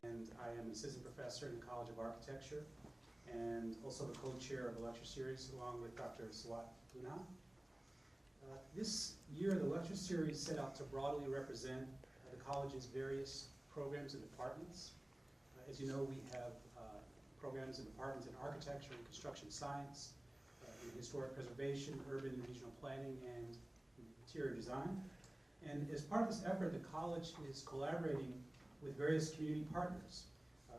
and I am an assistant professor in the College of Architecture and also the co-chair of the lecture series along with Dr. Swat Puna. This year, the lecture series set out to broadly represent the college's various programs and departments. As you know, we have programs and departments in architecture and construction science, in historic preservation, urban and regional planning, and interior design. And as part of this effort, the college is collaborating with various community partners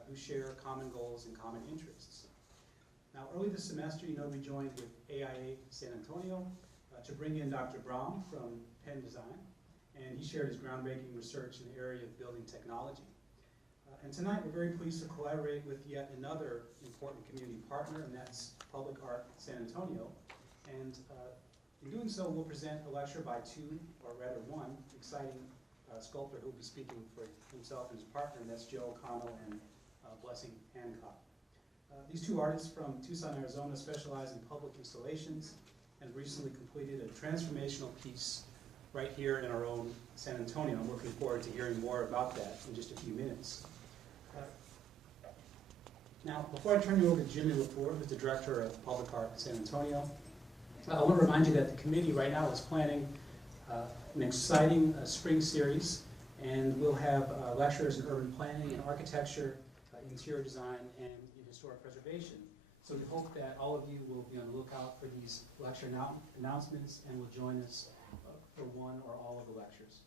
who share common goals and common interests. Now, early this semester, we joined with AIA San Antonio to bring in Dr. Brown from Penn Design, and he shared his groundbreaking research in the area of building technology. And tonight, we're very pleased to collaborate with yet another important community partner, and that's Public Art San Antonio. And in doing so, we'll present a lecture by one exciting sculptor who will be speaking for himself and his partner, and that's Joe O'Connell and Blessing Hancock. These two artists from Tucson, Arizona specialize in public installations and recently completed a transformational piece right here in our own San Antonio. I'm looking forward to hearing more about that in just a few minutes. Now, before I turn you over to Jimmy LaFleur, who's the director of Public Art San Antonio, I want to remind you that the committee right now is planning an exciting spring series, and we'll have lectures in urban planning and architecture, interior design, and in historic preservation. So we hope that all of you will be on the lookout for these lecture announcements and will join us for one or all of the lectures.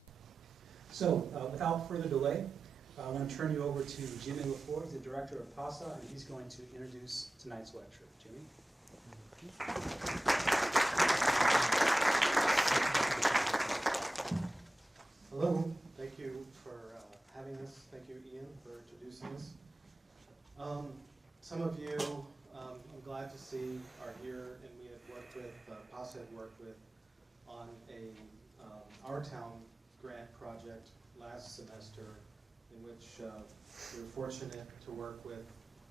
So without further delay, I want to turn you over to Jimmy LaFleur, the director of PASA, and he's going to introduce tonight's lecture. Jimmy? Hello, thank you for having us. Thank you, Ian, for introducing us. Some of you, I'm glad to see, are here, and we have worked with, PASA had worked with, on a Our Town grant project last semester, in which we were fortunate to work with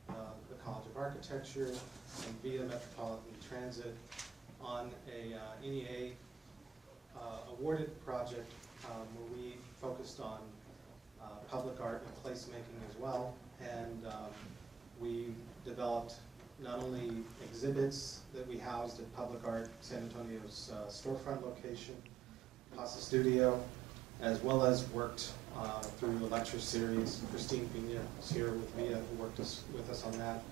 the College of Architecture and via Metropolitan Transit on a NEA awarded project where we focused on public art and placemaking as well, and we developed not only exhibits that we housed at Public Art San Antonio's storefront location, PASA Studio, as well as worked through the lecture series. Christine Pina was here with Via, who worked with us on that.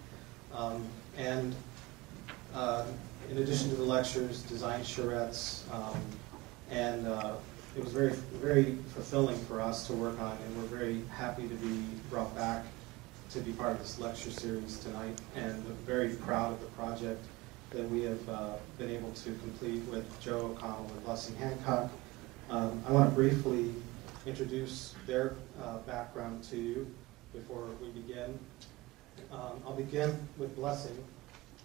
And in addition to the lectures, design charrettes, and it was very, very fulfilling for us to work on, and we're very happy to be brought back to be part of this lecture series tonight, and we're very proud of the project that we have been able to complete with Joe O'Connell and Blessing Hancock. I want to briefly introduce their background to you before we begin. I'll begin with Blessing,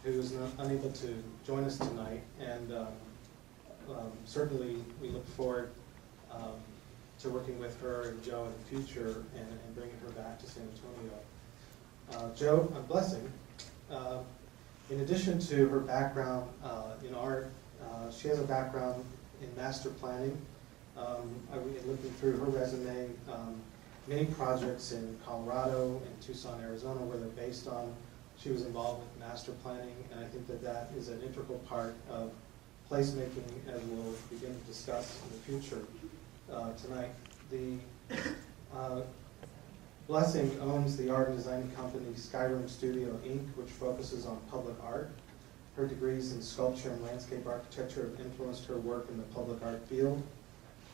who is unable to join us tonight, and certainly we look forward to working with her and Joe in the future and bringing her back to San Antonio. Joe Blessing, in addition to her background in art, she has a background in master planning. Looking through her resume, many projects in Colorado and Tucson, Arizona, where they're based on. She was involved with master planning, and I think that that is an integral part of placemaking, as we'll begin to discuss in the future tonight. Blessing owns the art and design company Skyrim Studio, Inc., which focuses on public art. Her degrees in sculpture and landscape architecture have influenced her work in the public art field.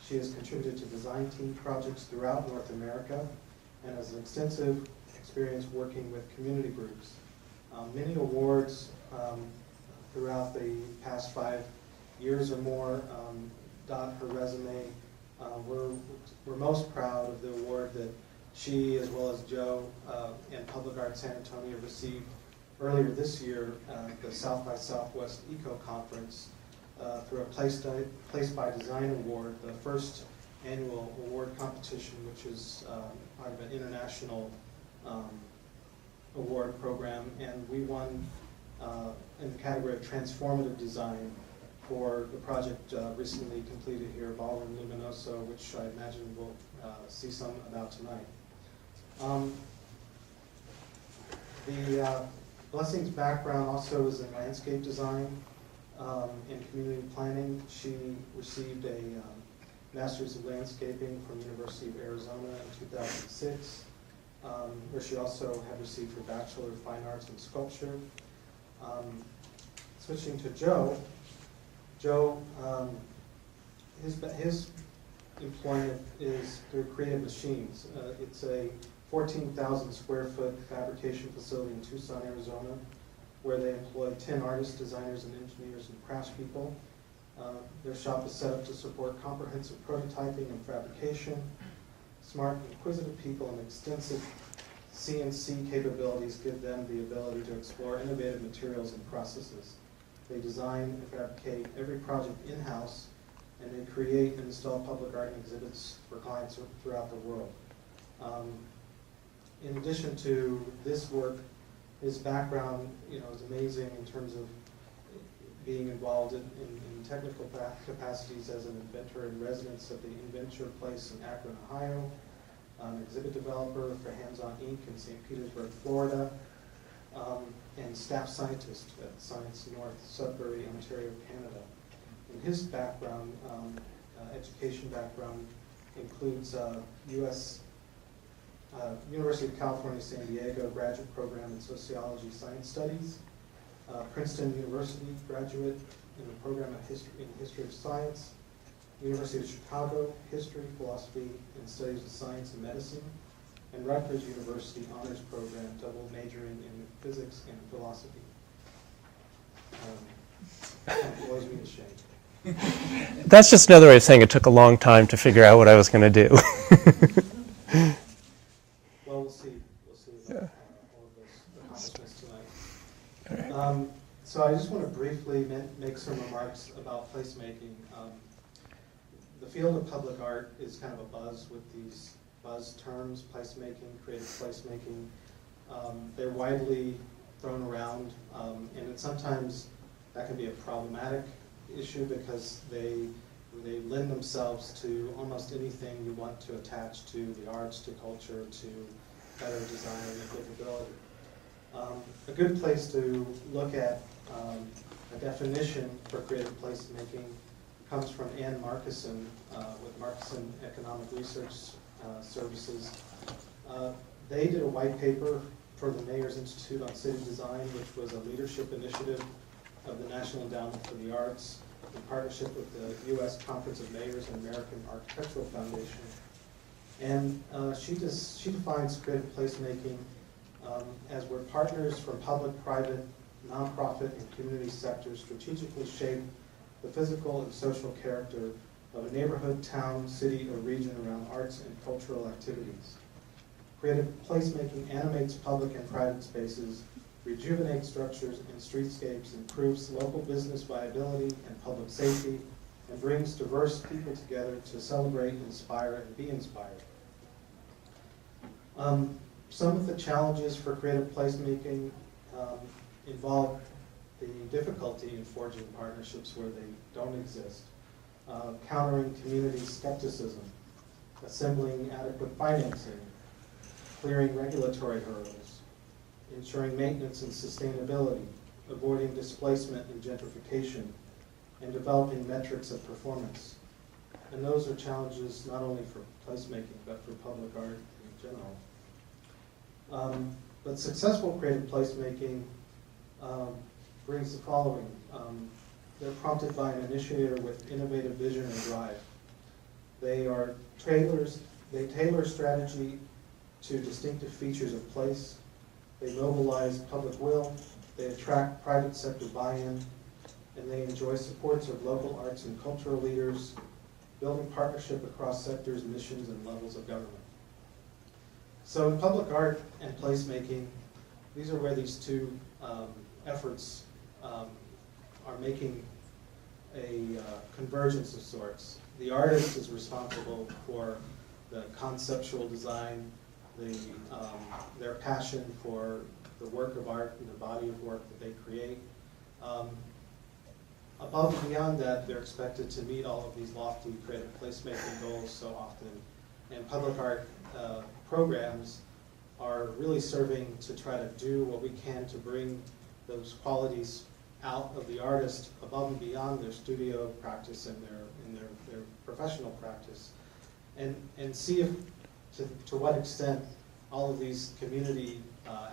She has contributed to design team projects throughout North America and has an extensive experience working with community groups. Many awards throughout the past 5 years or more dot her resume. We're most proud of the award that she, as well as Joe, and Public Art San Antonio received earlier this year at the South by Southwest Eco Conference through a Place by Design Award, the first annual award competition, which is part of an international award program, and we won in the category of transformative design for the project recently completed here, Ballroom Luminoso, which I imagine we'll see some about tonight. The Blessing's background also is in landscape design and community planning. She received a Master's of Landscaping from University of Arizona in 2006, where she also had received her Bachelor of Fine Arts in Sculpture. Switching to Joe, his employment is through Creative Machines. It's a 14,000 square foot fabrication facility in Tucson, Arizona, where they employ 10 artists, designers, and engineers and craftspeople. Their shop is set up to support comprehensive prototyping and fabrication. Smart, inquisitive people and extensive CNC capabilities give them the ability to explore innovative materials and processes. They design and fabricate every project in-house, and they create and install public art exhibits for clients throughout the world. In addition to this work, his background, is amazing in terms of being involved in technical capacities as an inventor in residence at the Inventure Place in Akron, Ohio, exhibit developer for Hands-On Inc. in St. Petersburg, Florida, and staff scientist at Science North, Sudbury, Ontario, Canada. And his background, education background, includes University of California, San Diego graduate program in Sociology Science Studies, Princeton University graduate in the program in History of Science, University of Chicago, History, Philosophy, and Studies of Science and Medicine, and Rutgers University Honors Program, double majoring in Physics and Philosophy. Blows me to shame. That's just another way of saying it took a long time to figure out what I was going to do. Well, we'll see. We'll see about all of those accomplishments tonight. So I just want to briefly make some remarks about placemaking. The field of public art is kind of a buzz with these buzz terms: placemaking, creative placemaking. They're widely thrown around, and sometimes that can be a problematic issue because they lend themselves to almost anything you want to attach to the arts, to culture, to better design and applicability. A good place to look at a definition for creative placemaking comes from Ann Markison with Markison Economic Research Services. They did a white paper for the Mayor's Institute on City Design, which was a leadership initiative of the National Endowment for the Arts in partnership with the U.S. Conference of Mayors and American Architectural Foundation. And she defines creative placemaking as where partners from public, private, nonprofit, and community sectors strategically shape the physical and social character of a neighborhood, town, city, or region around arts and cultural activities. Creative placemaking animates public and private spaces, rejuvenates structures and streetscapes, improves local business viability and public safety, and brings diverse people together to celebrate, inspire, and be inspired. Some of the challenges for creative placemaking involve the difficulty in forging partnerships where they don't exist, countering community skepticism, assembling adequate financing, clearing regulatory hurdles, ensuring maintenance and sustainability, avoiding displacement and gentrification, and developing metrics of performance. And those are challenges not only for placemaking, but for public art in general. But successful creative placemaking brings the following. They're prompted by an initiator with innovative vision and drive. They tailor strategy to distinctive features of place. They mobilize public will. They attract private sector buy-in, and they enjoy supports of local arts and cultural leaders, building partnership across sectors, missions, and levels of government. So in public art and placemaking, these are where these two efforts are making a convergence of sorts. The artist is responsible for the conceptual design, their passion for the work of art and the body of work that they create. Above and beyond that, they're expected to meet all of these lofty creative placemaking goals so often. And public art programs are really serving to try to do what we can to bring those qualities out of the artist above and beyond their studio practice and their professional practice, and see if to what extent all of these community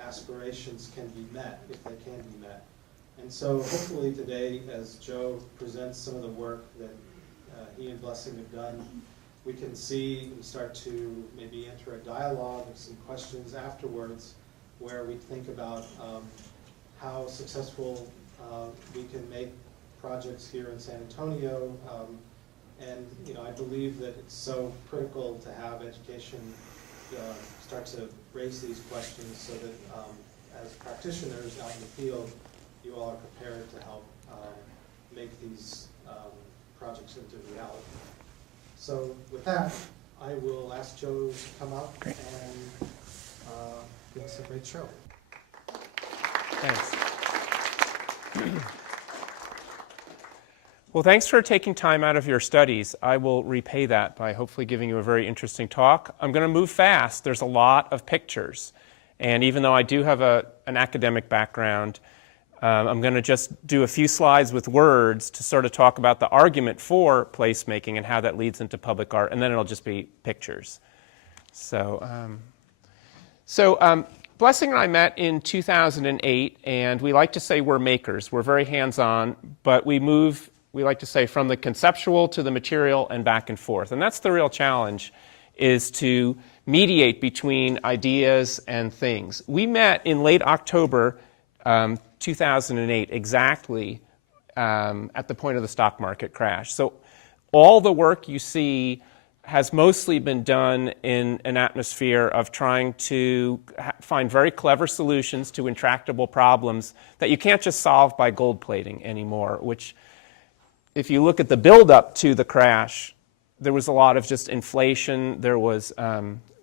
aspirations can be met, if they can be met. And so hopefully today, as Joe presents some of the work that he and Blessing have done, we can see and start to maybe enter a dialogue and some questions afterwards where we think about how successful we can make projects here in San Antonio. And I believe that it's so critical to have education start to raise these questions so that as practitioners out in the field, you all are prepared to help make these projects into reality. So with that, I will ask Joe to come up and give us a great show. Thanks. Well, thanks for taking time out of your studies. I will repay that by hopefully giving you a very interesting talk. I'm going to move fast. There's a lot of pictures. And even though I do have an academic background, I'm going to just do a few slides with words to sort of talk about the argument for placemaking and how that leads into public art, and then it'll just be pictures. So, Blessing and I met in 2008, and we like to say we're makers. We're very hands-on, but we move, we like to say, from the conceptual to the material and back and forth. And that's the real challenge, is to mediate between ideas and things. We met in late October 2008, exactly at the point of the stock market crash. So all the work you see has mostly been done in an atmosphere of trying to find very clever solutions to intractable problems that you can't just solve by gold plating anymore, which, if you look at the build-up to the crash, there was a lot of just inflation. There was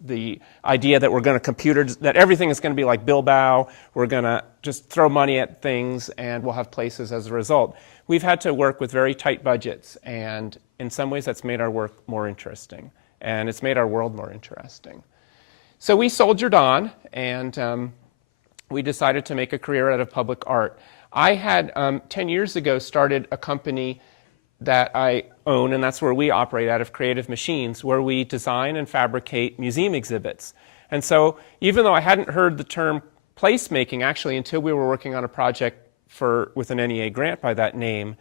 the idea that we're going to that everything is going to be like Bilbao. We're going to just throw money at things and we'll have places as a result. We've had to work with very tight budgets, and in some ways that's made our work more interesting, and it's made our world more interesting. So we soldiered on, and we decided to make a career out of public art. I had 10 years ago started a company that I own, and that's where we operate out of, Creative Machines, where we design and fabricate museum exhibits. And so even though I hadn't heard the term placemaking actually until we were working on a project with an NEA grant by that name,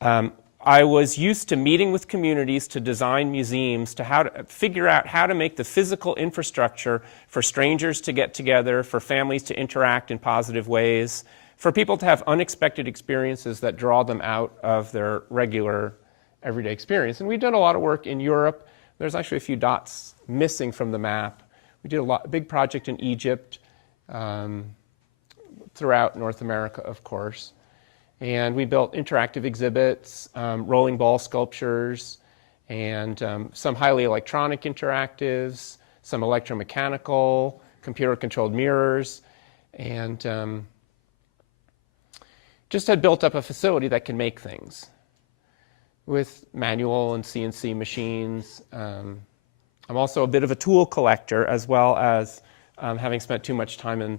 I was used to meeting with communities to design museums, to figure out how to make the physical infrastructure for strangers to get together, for families to interact in positive ways, for people to have unexpected experiences that draw them out of their regular everyday experience. And we've done a lot of work in Europe. There's actually a few dots missing from the map. We did a big project in Egypt, throughout North America, of course. And we built interactive exhibits, rolling ball sculptures, and some highly electronic interactives, some electromechanical, computer-controlled mirrors, and just had built up a facility that can make things with manual and CNC machines. I'm also a bit of a tool collector, as well as having spent too much time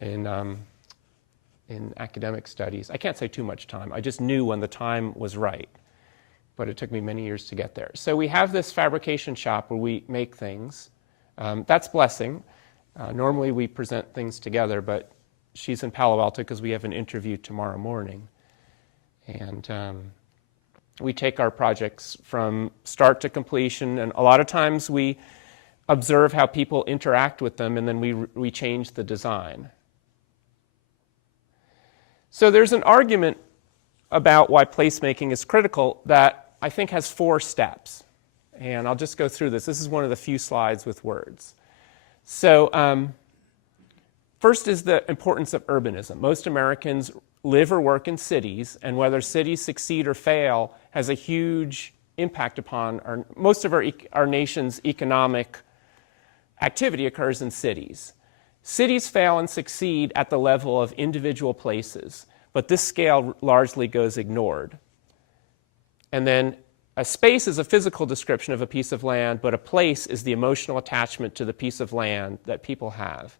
in academic studies. I can't say too much time. I just knew when the time was right, but it took me many years to get there. So we have this fabrication shop where we make things. That's Blessing. Normally we present things together, but she's in Palo Alto because we have an interview tomorrow morning. And we take our projects from start to completion, and a lot of times we observe how people interact with them, and then we change the design. So there's an argument about why placemaking is critical that I think has 4 steps. And I'll just go through this. This is one of the few slides with words. So first is the importance of urbanism. Most Americans live or work in cities, and whether cities succeed or fail has a huge impact upon most of our nation's economic activity occurs in cities. Cities fail and succeed at the level of individual places, but this scale largely goes ignored. And then a space is a physical description of a piece of land, but a place is the emotional attachment to the piece of land that people have.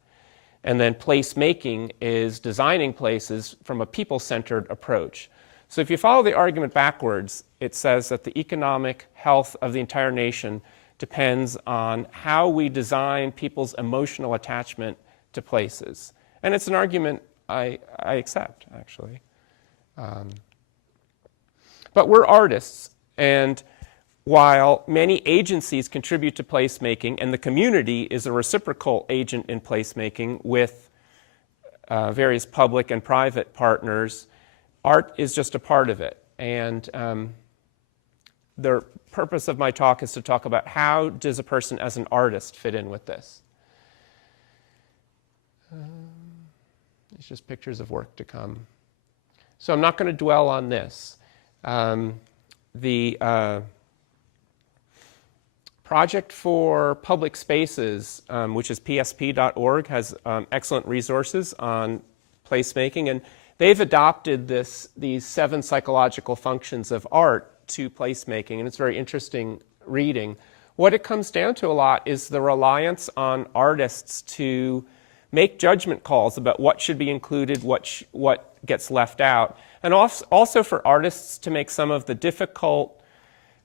And then placemaking is designing places from a people-centered approach. So if you follow the argument backwards, it says that the economic health of the entire nation depends on how we design people's emotional attachment to places. And it's an argument I accept, actually. But we're artists, and while many agencies contribute to placemaking, and the community is a reciprocal agent in placemaking with various public and private partners, art is just a part of it. And the purpose of my talk is to talk about how does a person as an artist fit in with this. It's just pictures of work to come. So I'm not going to dwell on this. The Project for Public Spaces, which is psp.org, has excellent resources on placemaking, and they've adopted these 7 psychological functions of art to placemaking, and it's very interesting reading. What it comes down to a lot is the reliance on artists to make judgment calls about what should be included, what gets left out, and also for artists to make some of the difficult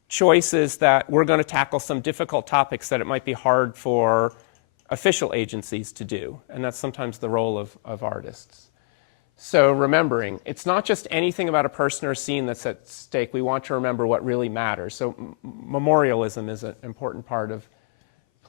choices that we're going to tackle some difficult topics that it might be hard for official agencies to do, and that's sometimes the role of artists. So remembering, it's not just anything about a person or scene that's at stake. We want to remember what really matters. So memorialism is an important part of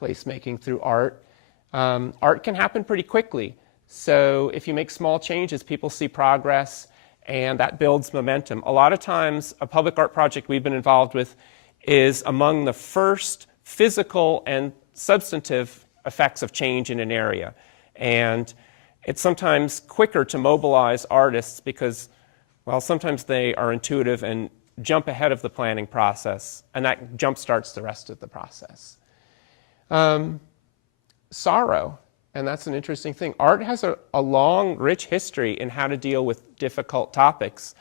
placemaking through art. Art can happen pretty quickly. So if you make small changes, people see progress, and that builds momentum. A lot of times, a public art project we've been involved with is among the first physical and substantive effects of change in an area. And it's sometimes quicker to mobilize artists because, well, sometimes they are intuitive and jump ahead of the planning process, and that jump starts the rest of the process. Sorrow, and that's an interesting thing. Art has a long, rich history in how to deal with difficult topics,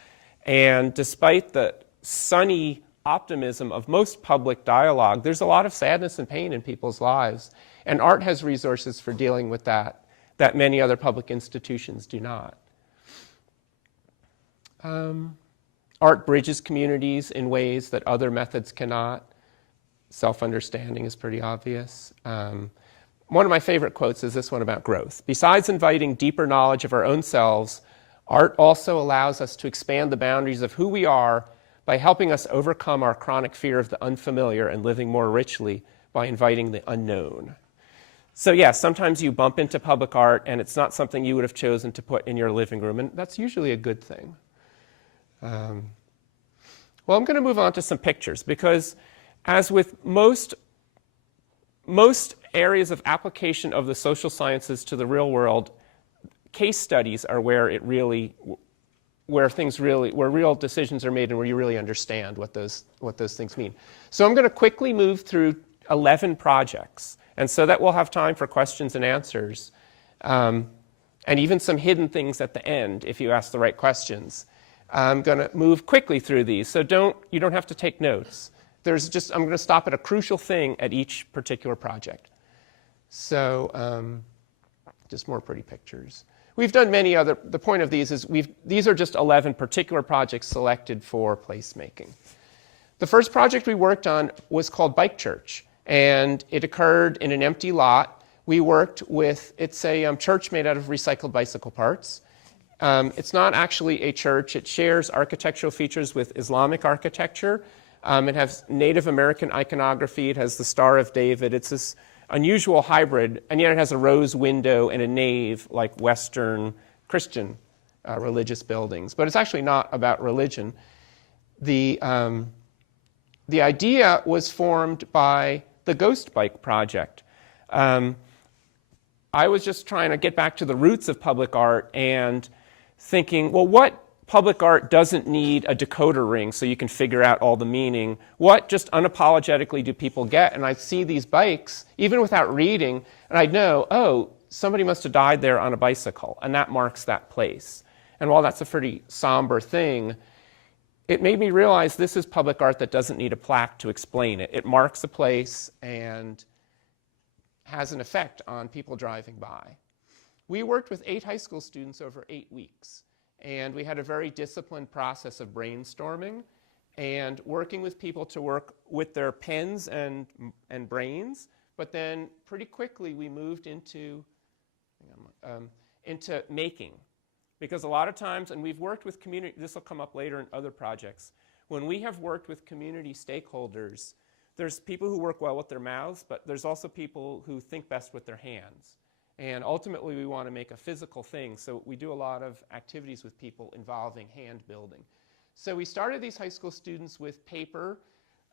and despite the sunny optimism of most public dialogue, there's a lot of sadness and pain in people's lives, and art has resources for dealing with that many other public institutions do not. Art bridges communities in ways that other methods cannot. Self-understanding is pretty obvious. One of my favorite quotes is this one about growth. Besides inviting deeper knowledge of our own selves, art also allows us to expand the boundaries of who we are by helping us overcome our chronic fear of the unfamiliar and living more richly by inviting the unknown. So yes, sometimes you bump into public art and it's not something you would have chosen to put in your living room, and that's usually a good thing. Well, I'm going to move on to some pictures because as with most areas of application of the social sciences to the real world, case studies are where where real decisions are made and where you really understand what those things mean. So I'm going to quickly move through 11 projects, and so that we'll have time for questions and answers, and even some hidden things at the end if you ask the right questions. I'm going to move quickly through these, so you don't have to take notes. I'm going to stop at a crucial thing at each particular project. So just more pretty pictures. We've done many other, the point of these is these are just 11 particular projects selected for placemaking. The first project we worked on was called Bike Church, and it occurred in an empty lot. We worked with, it's a church made out of recycled bicycle parts. It's not actually a church. It shares architectural features with Islamic architecture. It has Native American iconography. It has the Star of David. It's this unusual hybrid, and yet it has a rose window and a nave like Western Christian religious buildings. But it's actually not about religion. The idea was formed by the Ghost Bike Project. I was just trying to get back to the roots of public art and thinking, well, what public art doesn't need a decoder ring so you can figure out all the meaning? What just unapologetically do people get? And I'd see these bikes, even without reading, and I'd know, oh, somebody must have died there on a bicycle, and that marks that place. And while that's a pretty somber thing, it made me realize this is public art that doesn't need a plaque to explain it. It marks a place and has an effect on people driving by. We worked with 8 high school students over 8 weeks, and we had a very disciplined process of brainstorming and working with people to work with their pens and brains, but then pretty quickly we moved into making. Because a lot of times, and we've worked with community, this will come up later in other projects, when we have worked with community stakeholders, there's people who work well with their mouths, but there's also people who think best with their hands. And ultimately, we want to make a physical thing, so we do a lot of activities with people involving hand building. So we started these high school students with paper,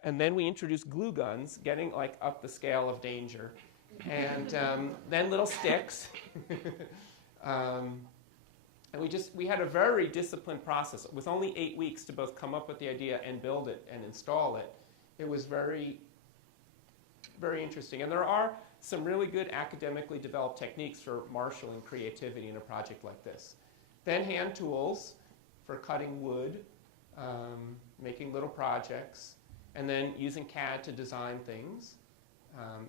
and then we introduced glue guns, getting like up the scale of danger, and then little sticks. And we had a very disciplined process. With only 8 weeks to both come up with the idea and build it and install it, it was very, very interesting. And there are some really good academically developed techniques for marshaling creativity in a project like this. Then hand tools for cutting wood, making little projects, and then using CAD to design things,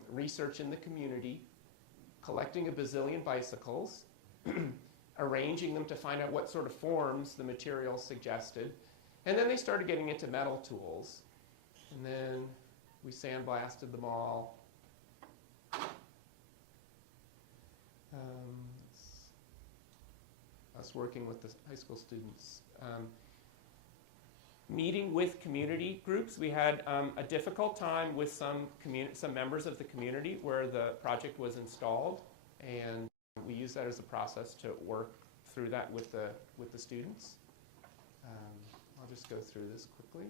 research in the community, collecting a bazillion bicycles, arranging them to find out what sort of forms the materials suggested. And then they started getting into metal tools. And then we sandblasted them all. Us working with the high school students. Meeting with community groups. We had a difficult time with some members of the community where the project was installed, and we use that as a process to work through that with the students. I'll just go through this quickly.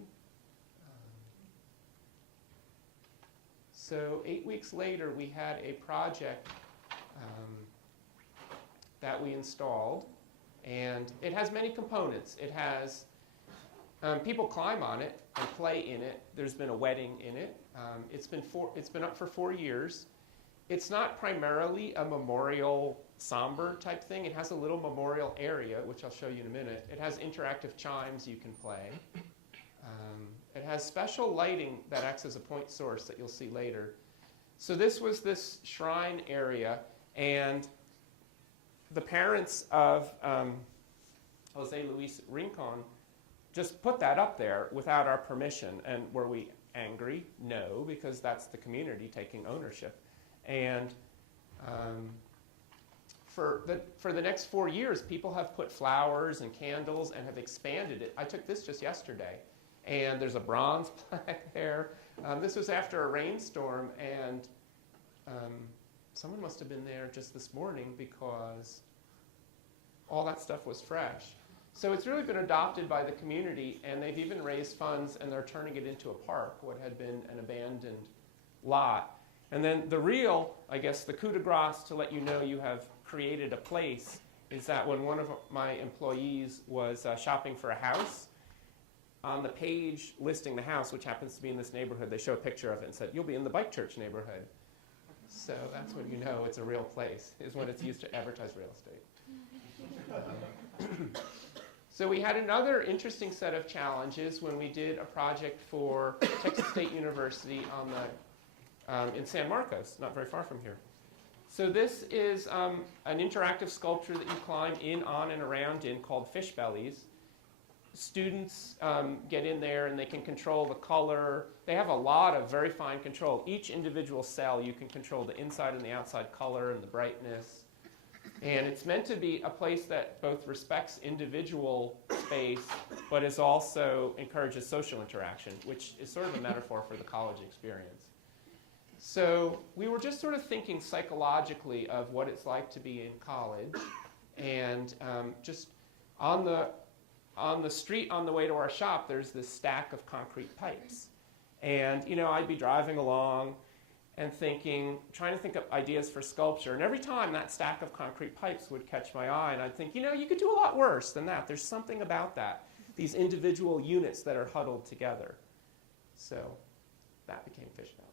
So 8 weeks later, we had a project that we installed, and it has many components. It has people climb on it and play in it. There's been a wedding in it. It's been up for 4 years. It's not primarily a memorial somber type thing. It has a little memorial area, which I'll show you in a minute. It has interactive chimes you can play. It has special lighting that acts as a point source that you'll see later. So this was this shrine area, and the parents of Jose Luis Rincon just put that up there without our permission. And were we angry? No, because that's the community taking ownership. And for the next 4 years, people have put flowers and candles and have expanded it. I took this just yesterday, and there's a bronze plaque there. This was after a rainstorm, and someone must have been there just this morning because all that stuff was fresh. So it's really been adopted by the community, and they've even raised funds, and they're turning it into a park, what had been an abandoned lot. And then the real, I guess, the coup de grace to let you know you have created a place is that when one of my employees was shopping for a house, on the page listing the house, which happens to be in this neighborhood, they show a picture of it and said, "You'll be in the Bike Church neighborhood." So that's when you know it's a real place, is when it's used to advertise real estate. So we had another interesting set of challenges when we did a project for Texas State University on the in San Marcos, not very far from here. So this is an interactive sculpture that you climb in, on, and around in called Fish Bellies. Students get in there and they can control the color. They have a lot of very fine control. Each individual cell, you can control the inside and the outside color and the brightness. And it's meant to be a place that both respects individual space, but is also encourages social interaction, which is sort of a metaphor for the college experience. So we were just sort of thinking psychologically of what it's like to be in college, and just on the street on the way to our shop, there's this stack of concrete pipes. And, I'd be driving along and trying to think of ideas for sculpture. And every time that stack of concrete pipes would catch my eye, and I'd think, you could do a lot worse than that. There's something about that, these individual units that are huddled together. So that became Fish Bellies.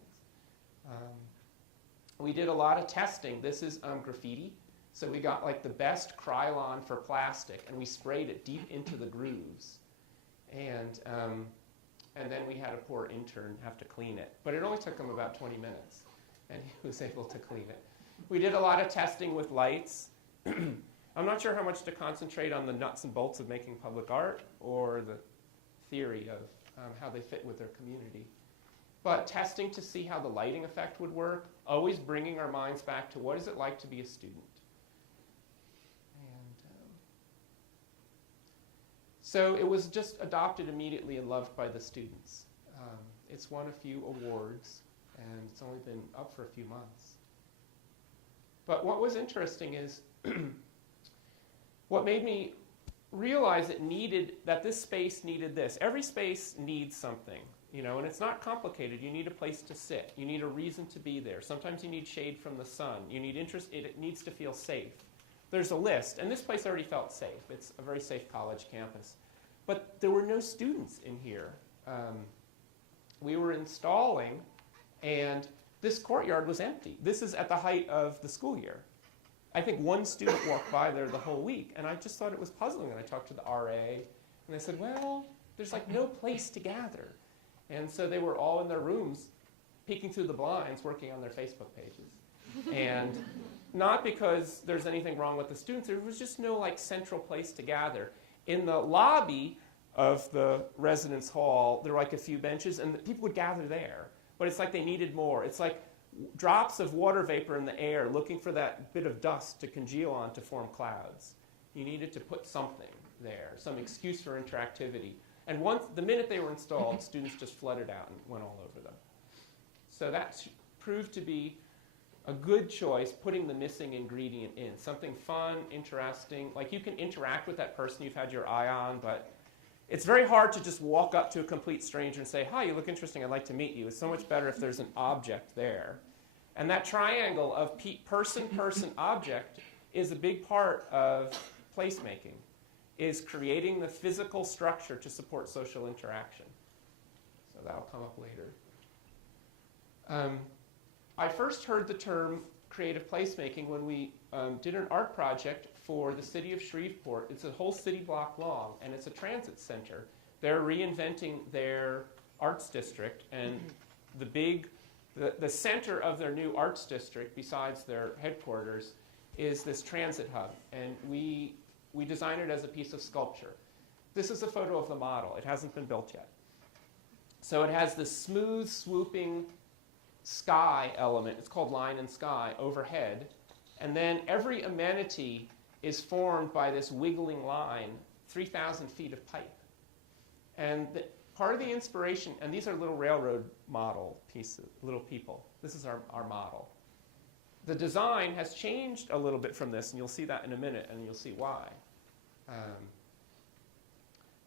We did a lot of testing. This is graffiti. So we got like the best Krylon for plastic, and we sprayed it deep into the grooves. And then we had a poor intern have to clean it. But it only took him about 20 minutes, and he was able to clean it. We did a lot of testing with lights. I'm not sure how much to concentrate on the nuts and bolts of making public art or the theory of how they fit with their community. But testing to see how the lighting effect would work, always bringing our minds back to what is it like to be a student. So it was just adopted immediately and loved by the students. It's won a few awards, and it's only been up for a few months. But what was interesting is what made me realize that this space needed this. Every space needs something, and it's not complicated. You need a place to sit. You need a reason to be there. Sometimes you need shade from the sun. You need interest. It needs to feel safe. There's a list, and this place already felt safe. It's a very safe college campus. But there were no students in here. We were installing, and this courtyard was empty. This is at the height of the school year. I think one student walked by there the whole week, and I just thought it was puzzling. And I talked to the RA, and they said, well, there's like no place to gather. And so they were all in their rooms, peeking through the blinds, working on their Facebook pages. And not because there's anything wrong with the students, there was just no like central place to gather. In the lobby of the residence hall, there were like a few benches, and people would gather there. But it's like they needed more. It's like drops of water vapor in the air looking for that bit of dust to congeal on to form clouds. You needed to put something there, some excuse for interactivity. And the minute they were installed, students just flooded out and went all over them. So that proved to be a good choice, putting the missing ingredient in. Something fun, interesting. Like you can interact with that person you've had your eye on, but it's very hard to just walk up to a complete stranger and say, hi, you look interesting, I'd like to meet you. It's so much better if there's an object there. And that triangle of person, person, object is a big part of placemaking, is creating the physical structure to support social interaction. So that'll come up later. I first heard the term creative placemaking when we did an art project for the city of Shreveport. It's a whole city block long, and it's a transit center. They're reinventing their arts district, and the center of their new arts district, besides their headquarters, is this transit hub, and we designed it as a piece of sculpture. This is a photo of the model. It hasn't been built yet. So it has this smooth, swooping sky element. It's called line and sky overhead. And then every amenity is formed by this wiggling line, 3,000 feet of pipe. And part of the inspiration, and these are little railroad model pieces, little people. This is our model. The design has changed a little bit from this, and you'll see that in a minute, and you'll see why.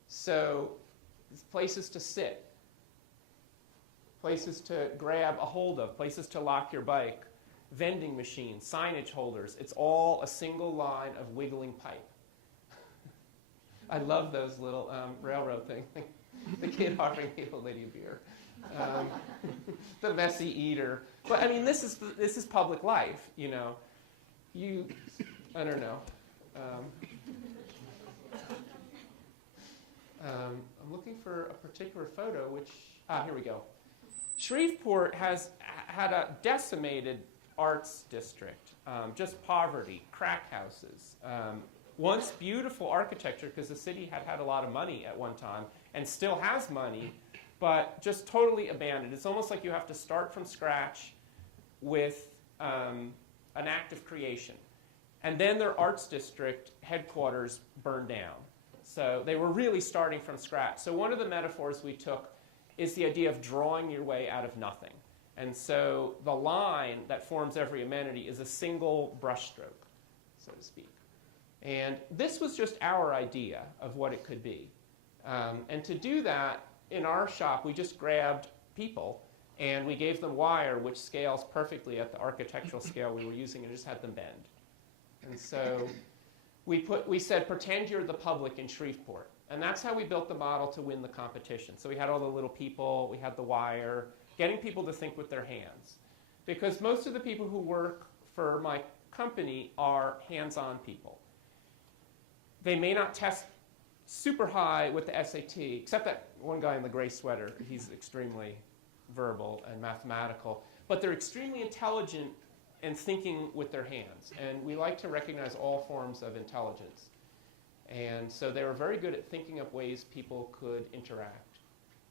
So places to sit, places to grab a hold of, places to lock your bike, vending machines, signage holders. It's all a single line of wiggling pipe. I love those little railroad things. The kid offering the old lady a beer. The messy eater. But I mean, this is public life, I don't know. I'm looking for a particular photo, here we go. Shreveport has had a decimated arts district, just poverty, crack houses. Once beautiful architecture, because the city had a lot of money at one time, and still has money, but just totally abandoned. It's almost like you have to start from scratch with an act of creation. And then their arts district headquarters burned down. So they were really starting from scratch. So one of the metaphors we took is the idea of drawing your way out of nothing. And so the line that forms every amenity is a single brushstroke, so to speak. And this was just our idea of what it could be. And to do that, in our shop, we just grabbed people and we gave them wire, which scales perfectly at the architectural scale we were using, and just had them bend. And so we said, pretend you're the public in Shreveport. And that's how we built the model to win the competition. So we had all the little people, we had the wire, getting people to think with their hands. Because most of the people who work for my company are hands-on people. They may not test super high with the SAT, except that one guy in the gray sweater, he's extremely verbal and mathematical, but they're extremely intelligent and thinking with their hands. And we like to recognize all forms of intelligence. And so they were very good at thinking up ways people could interact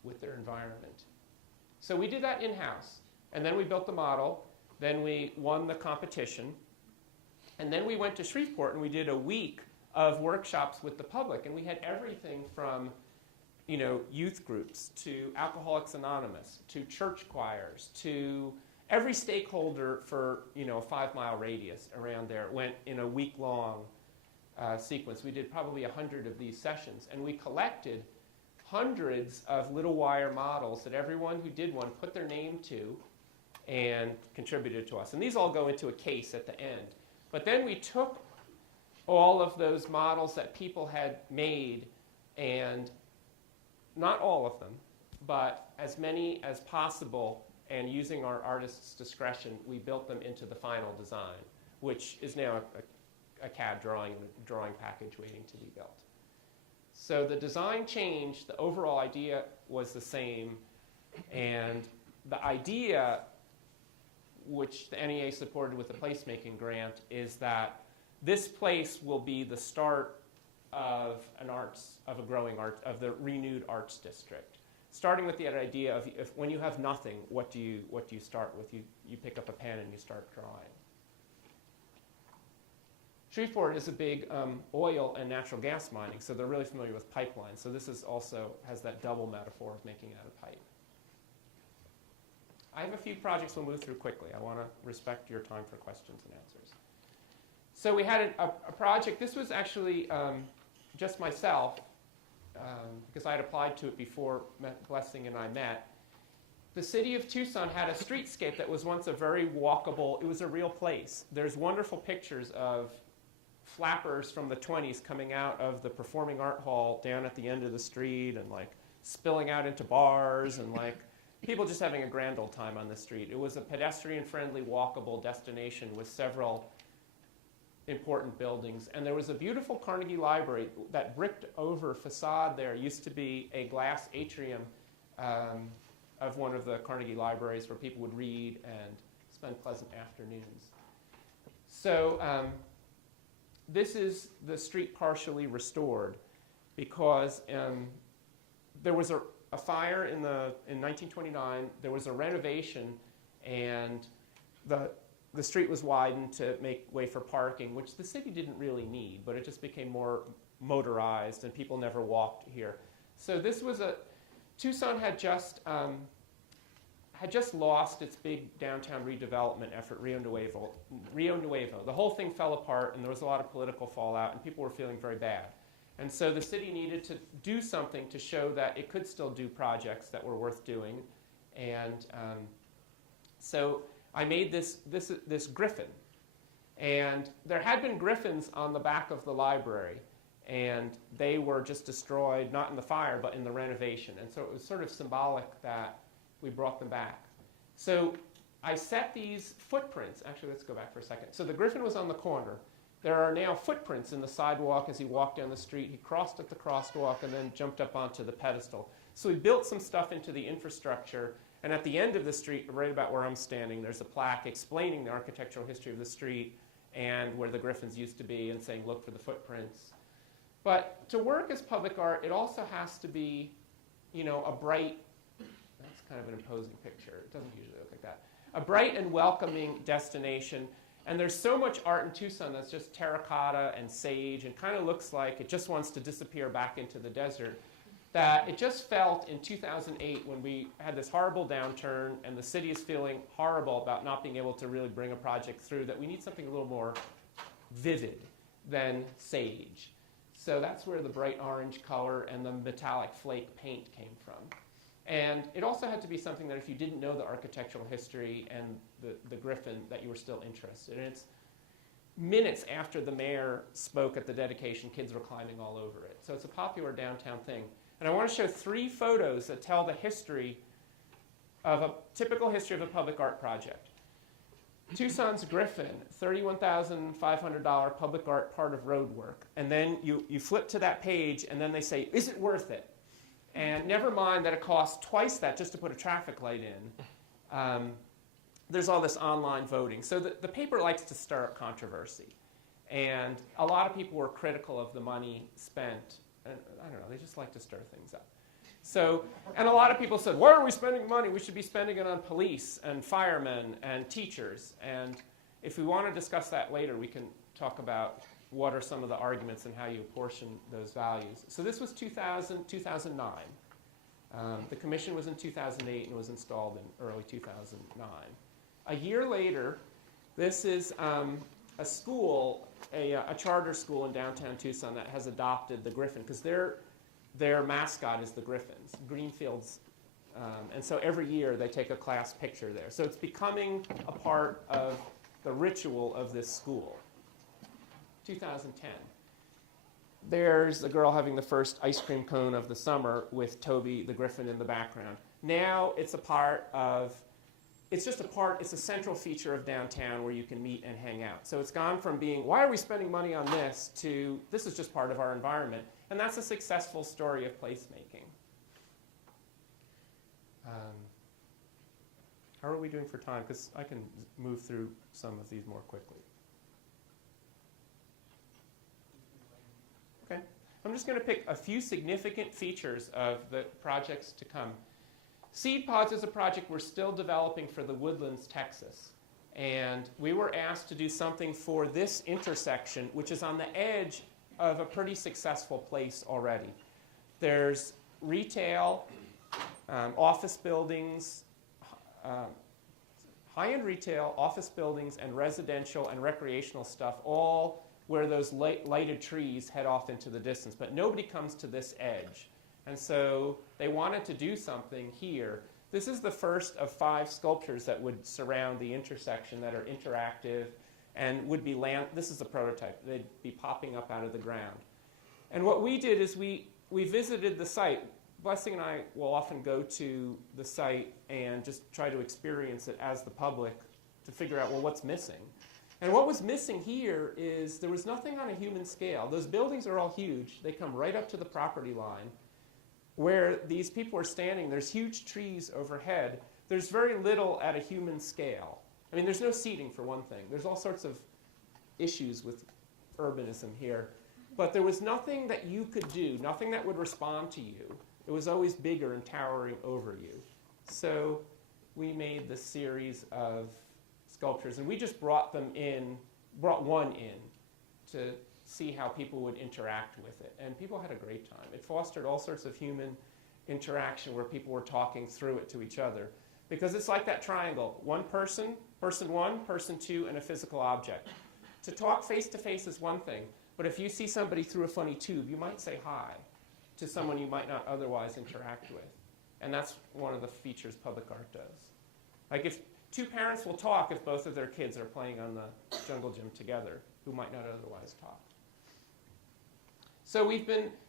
with their environment. So we did that in-house. And then we built the model. Then we won the competition. And then we went to Shreveport and we did a week of workshops with the public. And we had everything from youth groups to Alcoholics Anonymous to church choirs to every stakeholder for a 5-mile radius around there went in a week-long sequence. We did probably 100 of these sessions, and we collected hundreds of little wire models that everyone who did one put their name to and contributed to us. And these all go into a case at the end. But then we took all of those models that people had made, and not all of them, but as many as possible, and using our artist's discretion, we built them into the final design, which is now a CAD drawing package waiting to be built. So the design changed, the overall idea was the same, and the idea, which the NEA supported with the placemaking grant, is that this place will be the start of of the renewed arts district. Starting with the idea of when you have nothing, what do you start with? You pick up a pen and you start drawing. Shreveport is a big oil and natural gas mining, so they're really familiar with pipelines. So this is also has that double metaphor of making out of pipe. I have a few projects we'll move through quickly. I want to respect your time for questions and answers. So we had a project. This was actually just myself, because I had applied to it before Blessing and I met. The city of Tucson had a streetscape that was once a very walkable, it was a real place. There's wonderful pictures of flappers from the 20s coming out of the performing art hall down at the end of the street and spilling out into bars and people just having a grand old time on the street. It was a pedestrian-friendly, walkable destination with several important buildings. And there was a beautiful Carnegie Library. That bricked over facade there used to be a glass atrium of one of the Carnegie Libraries where people would read and spend pleasant afternoons. So this is the street partially restored because there was a fire in 1929. There was a renovation, and the street was widened to make way for parking, which the city didn't really need, but it just became more motorized, and people never walked here. So this was Tucson had just lost its big downtown redevelopment effort, Rio Nuevo. The whole thing fell apart, and there was a lot of political fallout, and people were feeling very bad. And so the city needed to do something to show that it could still do projects that were worth doing. And so I made this griffin. And there had been griffins on the back of the library, and they were just destroyed, not in the fire, but in the renovation. And so it was sort of symbolic that we brought them back. So I set these footprints. Actually, let's go back for a second. So the griffin was on the corner. There are now footprints in the sidewalk as he walked down the street. He crossed at the crosswalk and then jumped up onto the pedestal. So we built some stuff into the infrastructure. And at the end of the street, right about where I'm standing, there's a plaque explaining the architectural history of the street and where the griffins used to be and saying, look for the footprints. But to work as public art, it also has to be, a bright, that's kind of an imposing picture. It doesn't usually look like that. A bright and welcoming destination. And there's so much art in Tucson that's just terracotta and sage and kind of looks like it just wants to disappear back into the desert, that it just felt in 2008 when we had this horrible downturn and the city is feeling horrible about not being able to really bring a project through, that we need something a little more vivid than sage. So that's where the bright orange color and the metallic flake paint came from. And it also had to be something that if you didn't know the architectural history and the griffin, that you were still interested. And it's minutes after the mayor spoke at the dedication, kids were climbing all over it. So it's a popular downtown thing. And I want to show 3 photos that tell the history of a typical history of a public art project. Tucson's Griffin, $31,500 public art part of road work. And then you flip to that page, and then they say, is it worth it? And never mind that it costs twice that just to put a traffic light in. There's all this online voting. So the paper likes to stir up controversy. And a lot of people were critical of the money spent. And I don't know, they just like to stir things up. So, and a lot of people said, why are we spending money? We should be spending it on police and firemen and teachers. And if we want to discuss that later, we can talk about what are some of the arguments and how you apportion those values. So this was 2009. The commission was in 2008 and was installed in early 2009. A year later, this is a school, a charter school in downtown Tucson that has adopted the Griffin, because their mascot is the Griffins, Greenfields. And so every year they take a class picture there. So it's becoming a part of the ritual of this school. 2010. There's a girl having the first ice cream cone of the summer with Toby the Griffin in the background. Now it's a part of, it's a central feature of downtown where you can meet and hang out. So it's gone from being, why are we spending money on this, to this is just part of our environment. And that's a successful story of placemaking. How are we doing for time? Because I can move through some of these more quickly. Okay. I'm just going to pick a few significant features of the projects to come. Seed Pods is a project we're still developing for the Woodlands, Texas. And we were asked to do something for this intersection, which is on the edge of a pretty successful place already. There's retail, office buildings, high-end retail, office buildings, and residential and recreational stuff, all where those lighted trees head off into the distance. But nobody comes to this edge. And so they wanted to do something here. This is the first of 5 sculptures that would surround the intersection that are interactive and would be this is a prototype. They'd be popping up out of the ground. And what we did is we visited the site. Blessing and I will often go to the site and just try to experience it as the public to figure out, well, what's missing? And what was missing here is there was nothing on a human scale. Those buildings are all huge. They come right up to the property line. Where these people are standing, there's huge trees overhead. There's very little at a human scale. I mean, there's no seating, for one thing. There's all sorts of issues with urbanism here. But there was nothing that you could do, nothing that would respond to you. It was always bigger and towering over you. So we made this series of sculptures, and we just brought one in to see how people would interact with it. And people had a great time. It fostered all sorts of human interaction where people were talking through it to each other. Because it's like that triangle. One person, person 1, person 2, and a physical object. To talk face-to-face is one thing, but if you see somebody through a funny tube, you might say hi to someone you might not otherwise interact with. And that's one of the features public art does. Like if 2 parents will talk if both of their kids are playing on the jungle gym together, who might not otherwise talk. So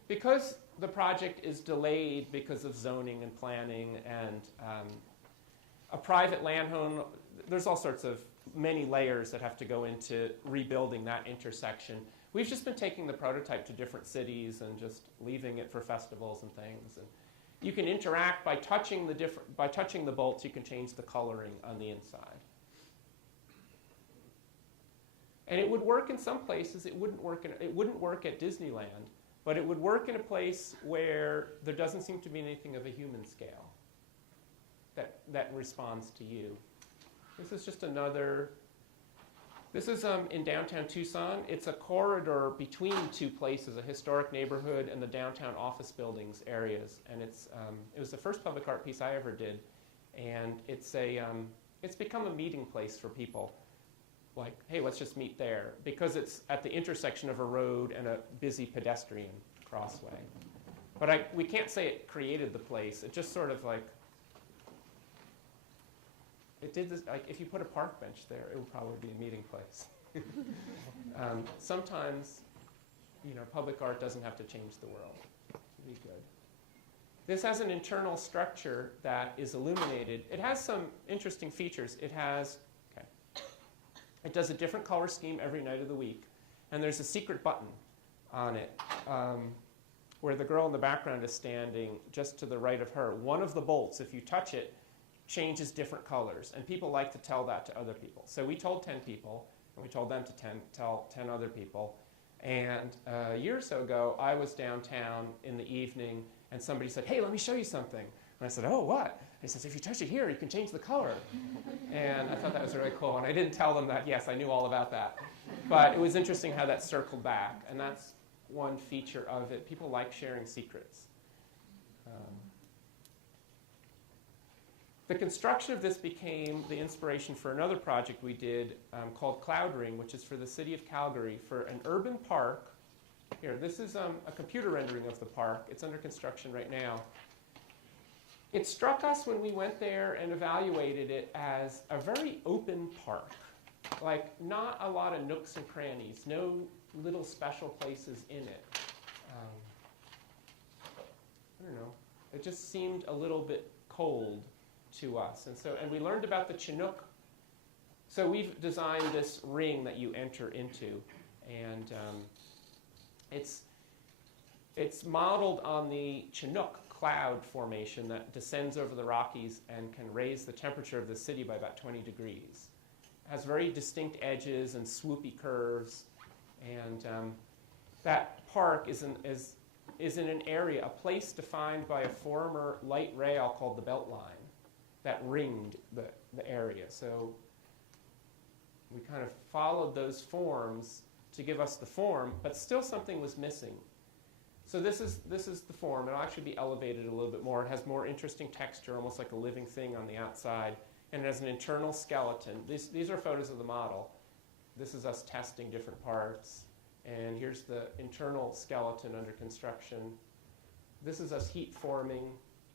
because the project is delayed because of zoning and planning and a private landowner, there's all sorts of many layers that have to go into rebuilding that intersection. We've just been taking the prototype to different cities and just leaving it for festivals and things. And you can interact by touching the bolts. You can change the coloring on the inside. And it would work in some places. It wouldn't work at Disneyland, but it would work in a place where there doesn't seem to be anything of a human scale that responds to you. This is just another. This is in downtown Tucson. It's a corridor between 2 places, a historic neighborhood and the downtown office buildings areas. And it was the first public art piece I ever did, and it's become a meeting place for people. Like, hey, let's just meet there, because it's at the intersection of a road and a busy pedestrian crossway. But we can't say it created the place. It just sort of like, it did this. Like, if you put a park bench there, it would probably be a meeting place. Sometimes, public art doesn't have to change the world to be good. This has an internal structure that is illuminated. It has some interesting features. It has, It does a different color scheme every night of the week. And there's a secret button on it where the girl in the background is standing just to the right of her. One of the bolts, if you touch it, changes different colors. And people like to tell that to other people. So we told 10 people, and we told them to tell 10 other people. And a year or so ago, I was downtown in the evening, and somebody said, hey, let me show you something. And I said, oh, what? He says, if you touch it here, you can change the color. And I thought that was really cool. And I didn't tell them that, yes, I knew all about that. But it was interesting how that circled back. And that's one feature of it. People like sharing secrets. The construction of this became the inspiration for another project we did called Cloud Ring, which is for the city of Calgary, for an urban park. Here, this is a computer rendering of the park. It's under construction right now. It struck us when we went there and evaluated it as a very open park. Like, not a lot of nooks and crannies, no little special places in it. I don't know. It just seemed a little bit cold to us. And we learned about the Chinook. So we've designed this ring that you enter into. And it's modeled on the Chinook cloud formation that descends over the Rockies and can raise the temperature of the city by about 20 degrees. It has very distinct edges and swoopy curves. And that park is in an area, a place defined by a former light rail called the Beltline that ringed the area. So we kind of followed those forms to give us the form, but still something was missing. So this is the form. It'll actually be elevated a little bit more. It has more interesting texture, almost like a living thing on the outside. And it has an internal skeleton. These are photos of the model. This is us testing different parts. And here's the internal skeleton under construction. This is us heat forming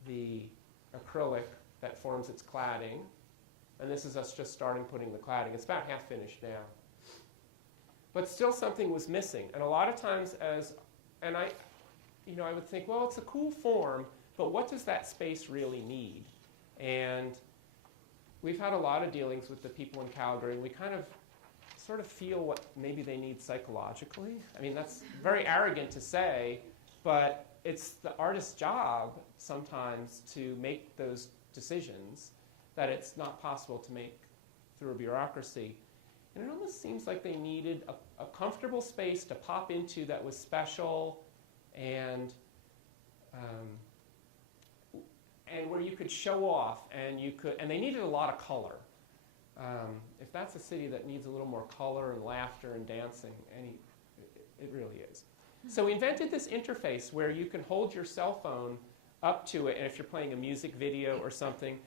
the acrylic that forms its cladding. And this is us just starting putting the cladding. It's about half finished now. But still something was missing. And a lot of times I would think, well, it's a cool form, but what does that space really need? And we've had a lot of dealings with the people in Calgary, and we kind of sort of feel what maybe they need psychologically. I mean, that's very arrogant to say, but it's the artist's job sometimes to make those decisions that it's not possible to make through a bureaucracy. And it almost seems like they needed a comfortable space to pop into that was special and where you could show off, and they needed a lot of color. If that's a city that needs a little more color and laughter and dancing, it really is. So we invented this interface where you can hold your cell phone up to it, and if you're playing a music video or something,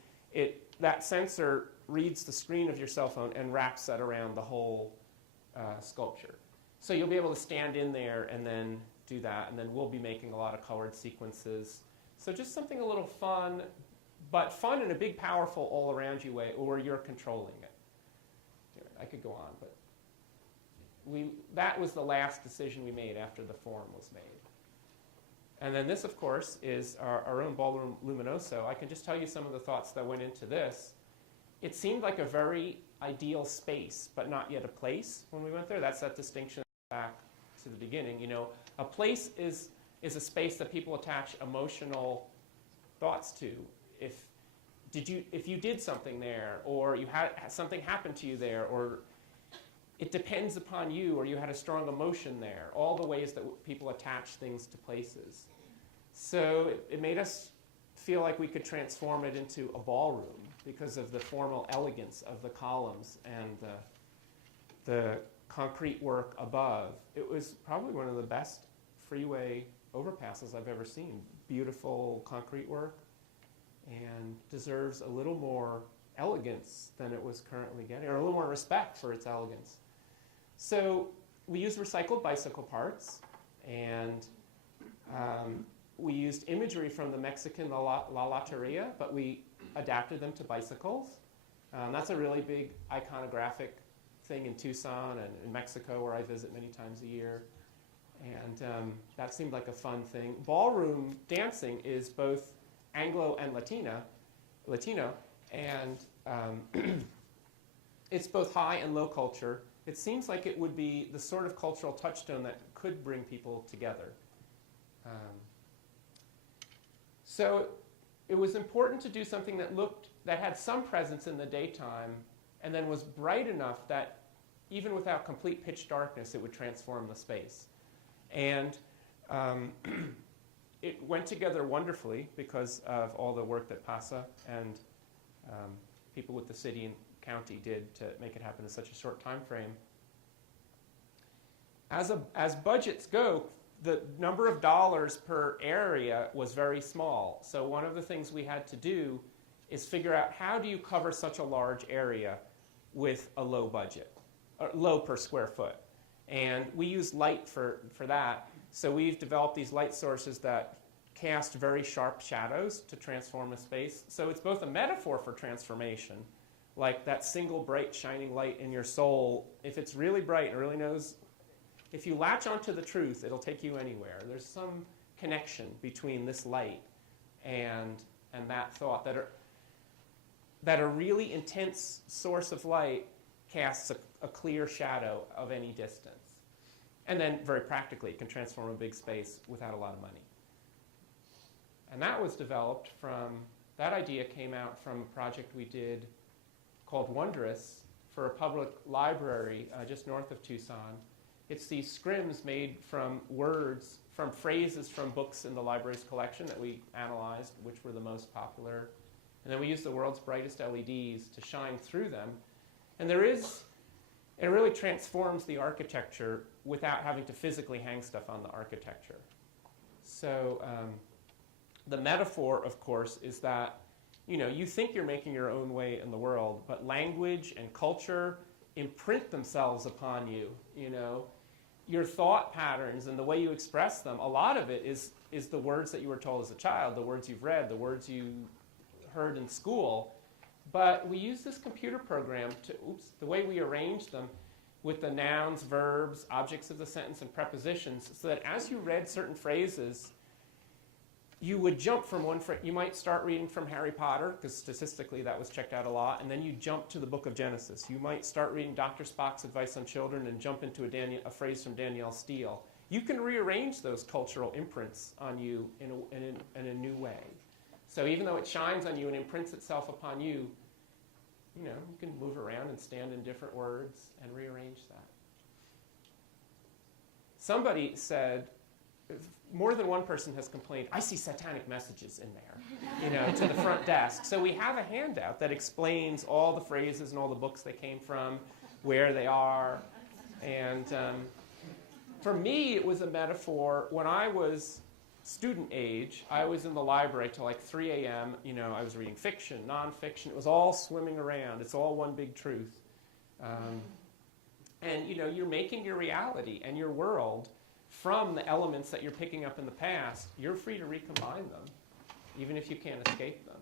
that sensor reads the screen of your cell phone and wraps that around the whole sculpture. So you'll be able to stand in there and then do that, and then we'll be making a lot of colored sequences. So just something a little fun, but fun in a big, powerful, all-around-you way, or you're controlling it. I could go on, but that was the last decision we made after the form was made. And then this, of course, is our own Ballroom Luminoso. I can just tell you some of the thoughts that went into this. It seemed like a very ideal space, but not yet a place when we went there. That's that distinction back to the beginning. A place is a space that people attach emotional thoughts to. If you did something there, or you had something happen to you there, or it depends upon you, or you had a strong emotion there, all the ways that people attach things to places. So it made us feel like we could transform it into a ballroom because of the formal elegance of the columns and the concrete work above. It was probably one of the best freeway overpasses I've ever seen. Beautiful concrete work, and deserves a little more elegance than it was currently getting, or a little more respect for its elegance. So we used recycled bicycle parts, and we used imagery from the Mexican La Loteria, but we adapted them to bicycles. That's a really big iconographic thing in Tucson and in Mexico, where I visit many times a year. And that seemed like a fun thing. Ballroom dancing is both Anglo and Latino, and it's both high and low culture. It seems like it would be the sort of cultural touchstone that could bring people together. So it was important to do something that had some presence in the daytime and then was bright enough that even without complete pitch darkness, it would transform the space. And it went together wonderfully because of all the work that PASA and people with the city and county did to make it happen in such a short time frame. As budgets go, the number of dollars per area was very small. So one of the things we had to do is figure out how do you cover such a large area with a low budget, or low per square foot. And we use light for that. So we've developed these light sources that cast very sharp shadows to transform a space. So it's both a metaphor for transformation, like that single bright shining light in your soul. If it's really bright and really knows, if you latch onto the truth, it'll take you anywhere. There's some connection between this light and that thought, that a really intense source of light casts a clear shadow of any distance. And then very practically, it can transform a big space without a lot of money. And that was developed that idea came out from a project we did called Wondrous for a public library just north of Tucson. It's these scrims made from words, from phrases from books in the library's collection that we analyzed, which were the most popular. And then we used the world's brightest LEDs to shine through them. And it really transforms the architecture without having to physically hang stuff on the architecture. So the metaphor, of course, is that you think you're making your own way in the world, but language and culture imprint themselves upon you. Your thought patterns and the way you express them, a lot of it is the words that you were told as a child, the words you've read, the words you heard in school. But we use this computer program the way we arrange them with the nouns, verbs, objects of the sentence, and prepositions, so that as you read certain phrases, you would jump from one phrase. You might start reading from Harry Potter, because statistically that was checked out a lot, and then you jump to the book of Genesis. You might start reading Dr. Spock's Advice on Children and jump into a phrase from Danielle Steele. You can rearrange those cultural imprints on you in a new way. So even though it shines on you and imprints itself upon you, you can move around and stand in different words and rearrange that. Somebody said, more than one person has complained, I see satanic messages in there, to the front desk. So we have a handout that explains all the phrases and all the books they came from, where they are. And for me, it was a metaphor. When I was student age, I was in the library till like 3 a.m. I was reading fiction, nonfiction. It was all swimming around. It's all one big truth. And you're making your reality and your world from the elements that you're picking up in the past. You're free to recombine them, even if you can't escape them.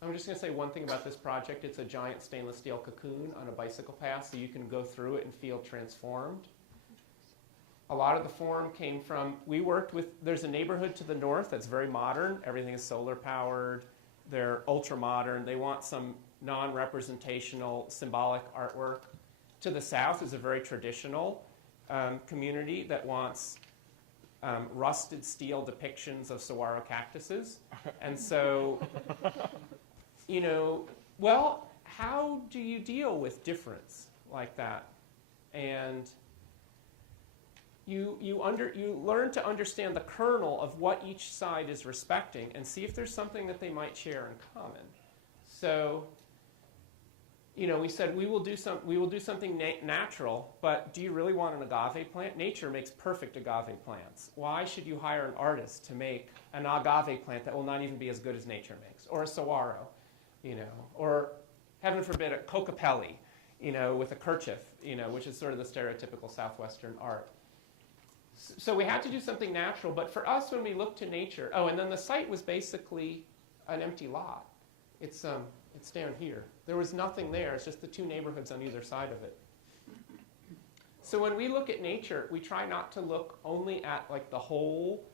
I'm just going to say one thing about this project. It's a giant stainless steel cocoon on a bicycle path, so you can go through it and feel transformed. A lot of the form came from, there's a neighborhood to the north that's very modern. Everything is solar powered. They're ultra modern. They want some non-representational symbolic artwork. To the south is a very traditional community that wants rusted steel depictions of saguaro cactuses. And so, how do you deal with difference like that? And you learn to understand the kernel of what each side is respecting and see if there's something that they might share in common. So, we said we will do something natural, but do you really want an agave plant? Nature makes perfect agave plants. Why should you hire an artist to make an agave plant that will not even be as good as nature makes, or a saguaro, or heaven forbid a cocapelli, with a kerchief, which is sort of the stereotypical Southwestern art. So we had to do something natural, but for us, when we looked to nature, and then the site was basically an empty lot. It's down here. There was nothing there. It's just the two neighborhoods on either side of it. So when we look at nature, we try not to look only at like the whole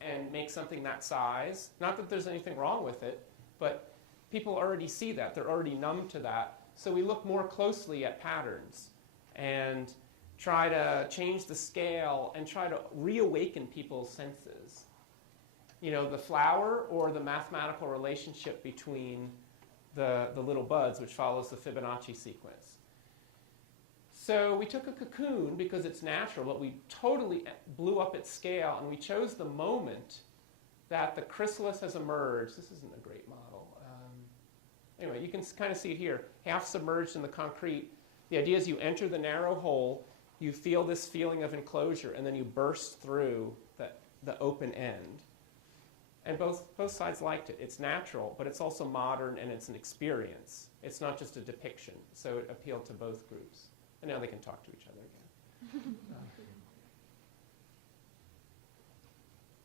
and make something that size. Not that there's anything wrong with it, but people already see that. They're already numb to that. So we look more closely at patterns and try to change the scale and try to reawaken people's senses. You know, the flower or the mathematical relationship between the little buds, which follows the Fibonacci sequence. So we took a cocoon because it's natural, but we totally blew up its scale, and we chose the moment that the chrysalis has emerged. This isn't a great model. Anyway, you can kind of see it here, half submerged in the concrete. The idea is you enter the narrow hole, you feel this feeling of enclosure, and then you burst through the open end. And both sides liked it. It's natural, but it's also modern, and it's an experience. It's not just a depiction, so it appealed to both groups. And now they can talk to each other again.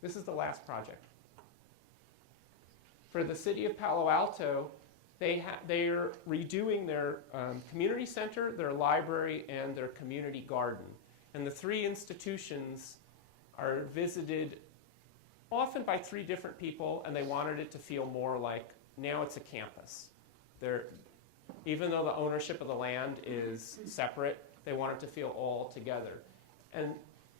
This is the last project. For the city of Palo Alto, they're redoing their community center, their library, and their community garden. And the three institutions are visited often by three different people, and they wanted it to feel more like, now it's a campus. Even though the ownership of the land is separate, they want it to feel all together. And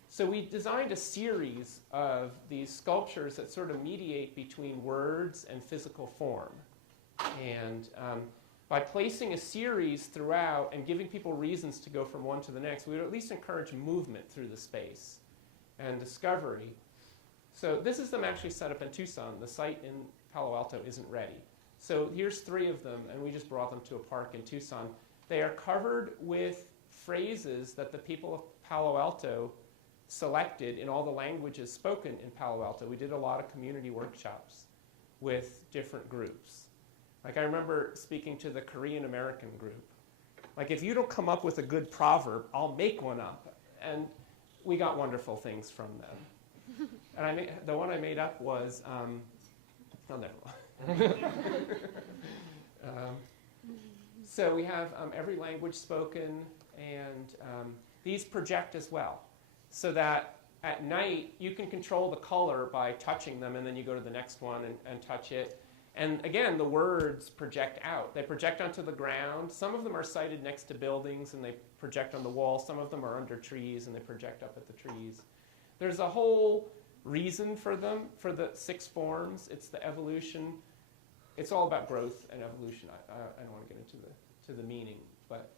so we designed a series of these sculptures that sort of mediate between words and physical form. And by placing a series throughout and giving people reasons to go from one to the next, we would at least encourage movement through the space and discovery. So this is them actually set up in Tucson. The site in Palo Alto isn't ready. So here's three of them, and we just brought them to a park in Tucson. They are covered with phrases that the people of Palo Alto selected in all the languages spoken in Palo Alto. We did a lot of community workshops with different groups. Like I remember speaking to the Korean American group. Like, if you don't come up with a good proverb, I'll make one up. And we got wonderful things from them. And the one I made up was, oh, never mind. So we have every language spoken, and these project as well. So that at night, you can control the color by touching them, and then you go to the next one and touch it. And again, the words project out. They project onto the ground. Some of them are sited next to buildings, and they project on the wall. Some of them are under trees, and they project up at the trees. There's a whole reason for them, for the 6 forms. It's the evolution. It's all about growth and evolution. I don't want to get into the meaning, but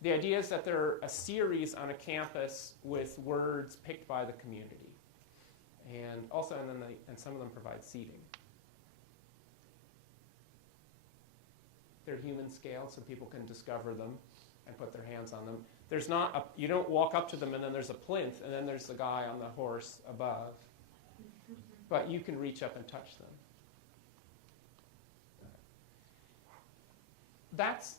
the idea is that they're a series on a campus with words picked by the community, and also, and some of them provide seating. They're human scale, so people can discover them and put their hands on them. There's not you don't walk up to them and then there's a plinth and then there's the guy on the horse above, but you can reach up and touch them. That's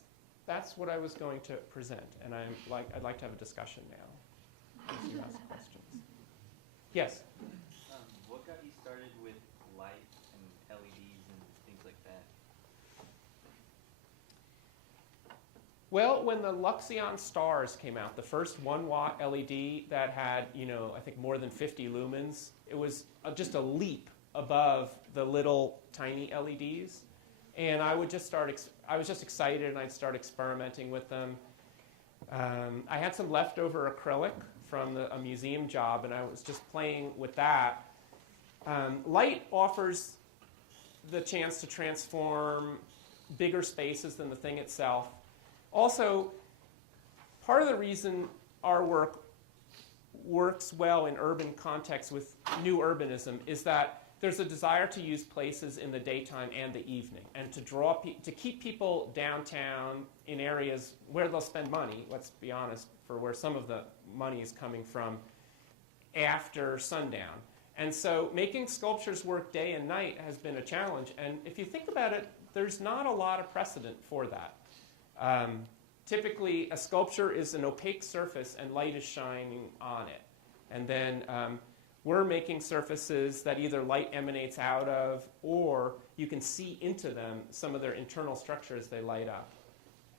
what I was going to present, and I'd like to have a discussion now. If you ask questions. Yes? What got you started with light and LEDs and things like that? Well, when the Luxion stars came out, the first 1-watt LED that had, I think more than 50 lumens, it was just a leap above the little tiny LEDs. And I was just excited, and I'd start experimenting with them. I had some leftover acrylic from a museum job, and I was just playing with that. Light offers the chance to transform bigger spaces than the thing itself. Also, part of the reason our work works well in urban contexts with new urbanism is that there's a desire to use places in the daytime and the evening, and to keep people downtown in areas where they'll spend money, let's be honest, for where some of the money is coming from, after sundown. And so making sculptures work day and night has been a challenge, and if you think about it, there's not a lot of precedent for that. Typically, a sculpture is an opaque surface and light is shining on it. And then we're making surfaces that either light emanates out of, or you can see into them some of their internal structures they light up.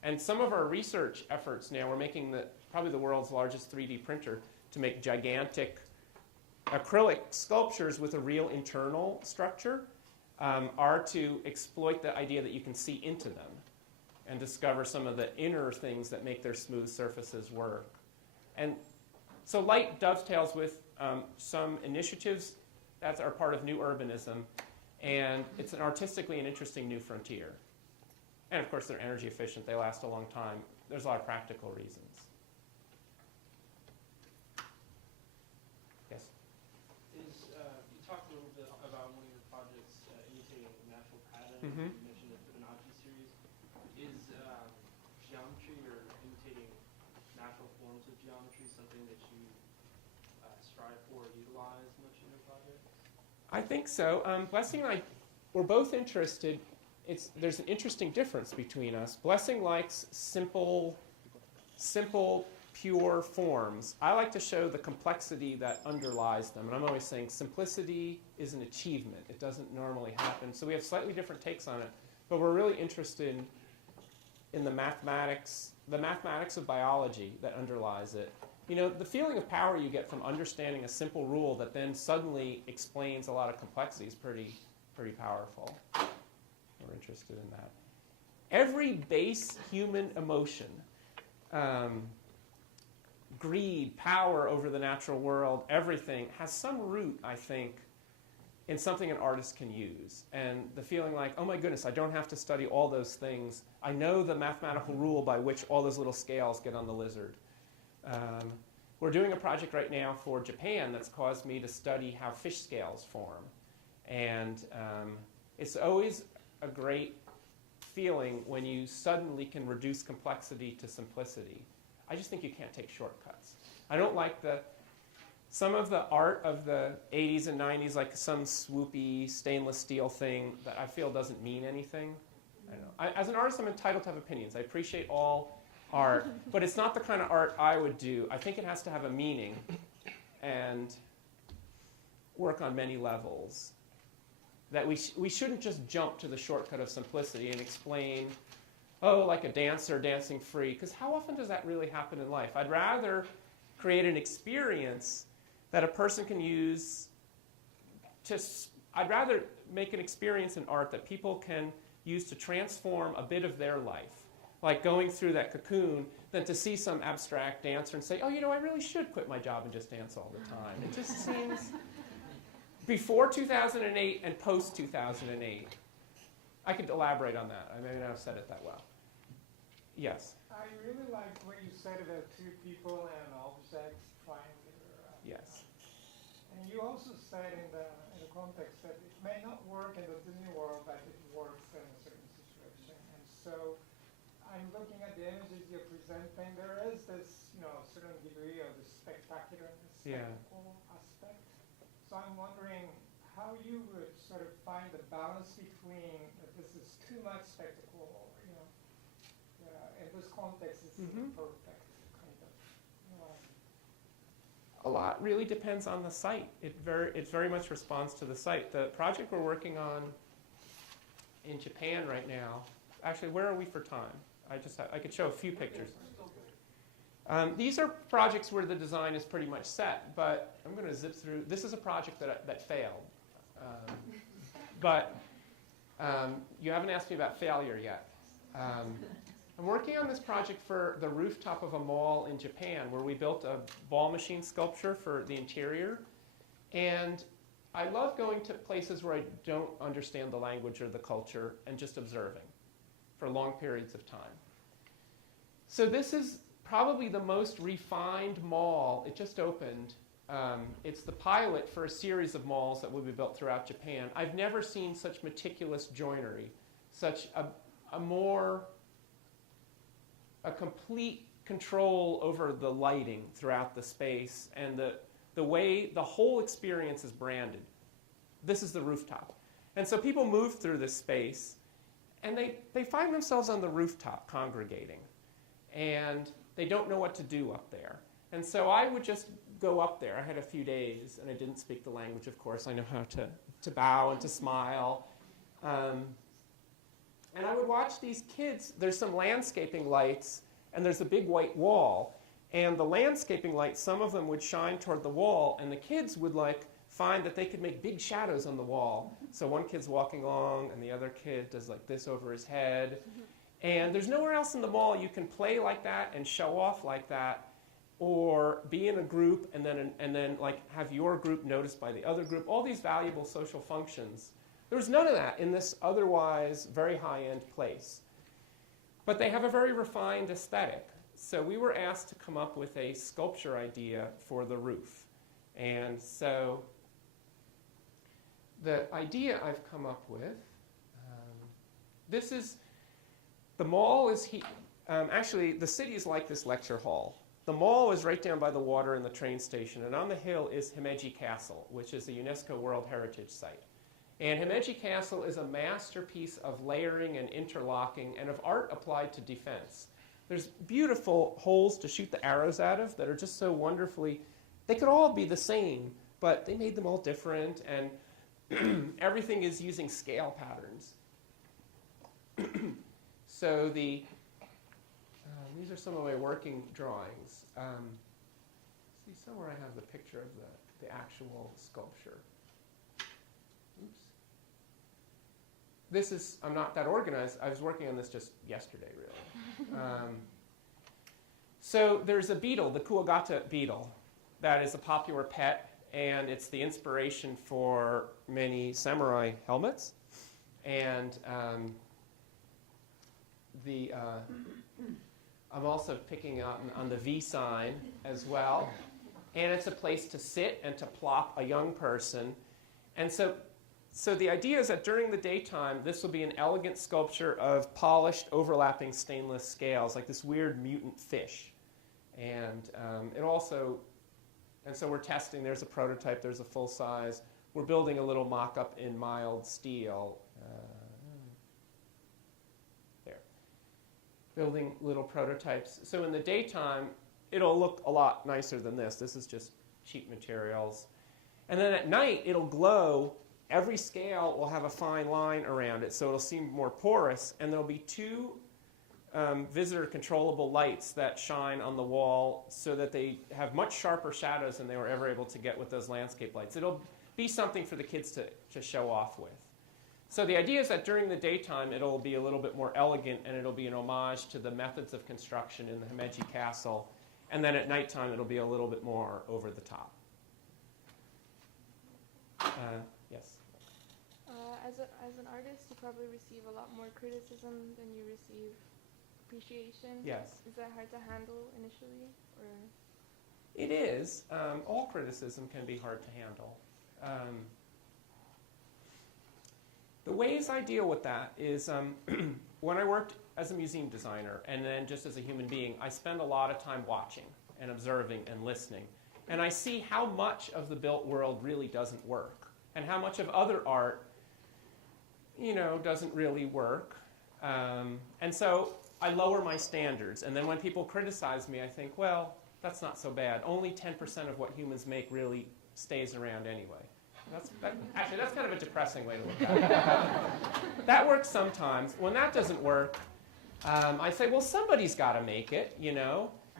And some of our research efforts now, we're making probably the world's largest 3D printer to make gigantic acrylic sculptures with a real internal structure. are to exploit the idea that you can see into them and discover some of the inner things that make their smooth surfaces work. And so light dovetails with some initiatives that are part of new urbanism, and it's an artistically an interesting new frontier. And of course, they're energy efficient. They last a long time. There's a lot of practical reasons. Yes? You talked a little bit about one of your projects imitating a natural pattern. Mm-hmm. You mentioned the Fibonacci series. Is geometry or imitating natural forms of geometry something that you strive for or utilize much in your projects? I think so. Blessing and I, we're both interested. There's an interesting difference between us. Blessing likes simple, pure forms. I like to show the complexity that underlies them. And I'm always saying simplicity is an achievement. It doesn't normally happen. So we have slightly different takes on it. But we're really interested in the mathematics of biology that underlies it. You know, the feeling of power you get from understanding a simple rule that then suddenly explains a lot of complexity is pretty powerful. We're interested in that. Every base human emotion, greed, power over the natural world, everything has some root, I think, in something an artist can use. And the feeling like, oh my goodness, I don't have to study all those things. I know the mathematical rule by which all those little scales get on the lizard. We're doing a project right now for Japan that's caused me to study how fish scales form. And it's always a great feeling when you suddenly can reduce complexity to simplicity. I just think you can't take shortcuts. I don't like some of the art of the 80s and 90s, like some swoopy stainless steel thing that I feel doesn't mean anything. I don't know. As an artist, I'm entitled to have opinions. I appreciate all art, but it's not the kind of art I would do. I think it has to have a meaning and work on many levels. That we shouldn't just jump to the shortcut of simplicity and explain, oh, like a dancer dancing free, because how often does that really happen in life? I'd rather create an experience that a person can use I'd rather make an experience in art that people can use to transform a bit of their life, like going through that cocoon, than to see some abstract dancer and say, oh, you know, I really should quit my job and just dance all the time. It just seems... Before 2008 and post 2008. I could elaborate on that. I may not have said it that well. Yes? I really like what you said about two people and an object trying to... Yes. And you also said in the context that it may not work in the Disney world, but it works in a certain situation. And so I'm looking at the images you're presenting. There is this, certain degree of the spectacular and spectacle aspect. So I'm wondering how you would sort of find the balance between that this is too much spectacle, in this context it's imperfect, kind of. A lot really depends on the site. It very much responds to the site. The project we're working on in Japan right now, actually, where are we for time? I could show a few pictures. These are projects where the design is pretty much set, but I'm going to zip through. This is a project that failed. But you haven't asked me about failure yet. I'm working on this project for the rooftop of a mall in Japan where we built a ball machine sculpture for the interior. And I love going to places where I don't understand the language or the culture and just observing for long periods of time. So this is probably the most refined mall. It just opened. It's the pilot for a series of malls that will be built throughout Japan. I've never seen such meticulous joinery, such a complete control over the lighting throughout the space and the way the whole experience is branded. This is the rooftop. And so people move through this space and they find themselves on the rooftop congregating. And they don't know what to do up there. And so I would just go up there. I had a few days, and I didn't speak the language, of course. I know how to bow and to smile. And I would watch these kids. There's some landscaping lights, and there's a big white wall. And the landscaping lights, some of them would shine toward the wall, and the kids would find that they could make big shadows on the wall. So one kid's walking along and the other kid does like this over his head. And there's nowhere else in the mall you can play like that and show off like that, or be in a group and then like have your group noticed by the other group, all these valuable social functions. There was none of that in this otherwise very high-end place. But they have a very refined aesthetic. So we were asked to come up with a sculpture idea for the roof. And so the idea I've come up with, this is, the mall is, actually the city is like this lecture hall. The mall is right down by the water and the train station, and on the hill is Himeji Castle, which is a UNESCO World Heritage Site. And Himeji Castle is a masterpiece of layering and interlocking and of art applied to defense. There's beautiful holes to shoot the arrows out of that are just so wonderfully, they could all be the same, but they made them all different, and everything is using scale patterns. So these are some of my working drawings. See, somewhere I have the picture of the actual sculpture. Oops. This is, I'm not that organized. I was working on this just yesterday, really. So there's a beetle, the Kuwagata beetle, that is a popular pet, and it's the inspiration for many samurai helmets. And I'm also picking up on the V sign as well. And it's a place to sit and to plop a young person. And so the idea is that during the daytime, this will be an elegant sculpture of polished, overlapping stainless scales, like this weird mutant fish. And so we're testing. There's a prototype. There's a full size. We're building a little mock-up in mild steel. Building little prototypes. So in the daytime, it'll look a lot nicer than this. This is just cheap materials. And then at night, it'll glow. Every scale will have a fine line around it, so it'll seem more porous. And there'll be two visitor controllable lights that shine on the wall so that they have much sharper shadows than they were ever able to get with those landscape lights. It'll be something for the kids to show off with. So the idea is that during the daytime, it'll be a little bit more elegant, and it'll be an homage to the methods of construction in the Himeji Castle. And then at nighttime, it'll be a little bit more over the top. Yes? As an artist, you probably receive a lot more criticism than you receive appreciation. Yes. Is that hard to handle initially? Or? It is. All criticism can be hard to handle. The ways I deal with that is when I worked as a museum designer and then just as a human being, I spend a lot of time watching and observing and listening. And I see how much of the built world really doesn't work and how much of other art, doesn't really work. And so I lower my standards. And then when people criticize me, I think, well, that's not so bad. Only 10% of what humans make really stays around anyway. Actually, that's kind of a depressing way to look at it. That works sometimes. When that doesn't work, I say, well, somebody's got to make it,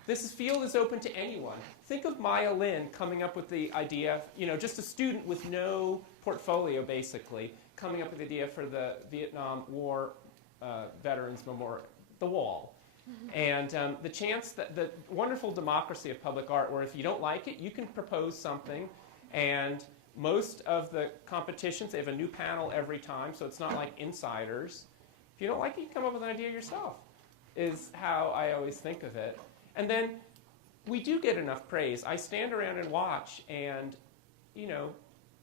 This field is open to anyone. Think of Maya Lin coming up with the idea, just a student with no portfolio, basically, coming up with the idea for the Vietnam War Veterans Memorial, the wall. And the chance that the wonderful democracy of public art, where if you don't like it, you can propose something, and most of the competitions, they have a new panel every time, so it's not like insiders. If you don't like it, you can come up with an idea yourself, is how I always think of it. And then we do get enough praise. I stand around and watch, and,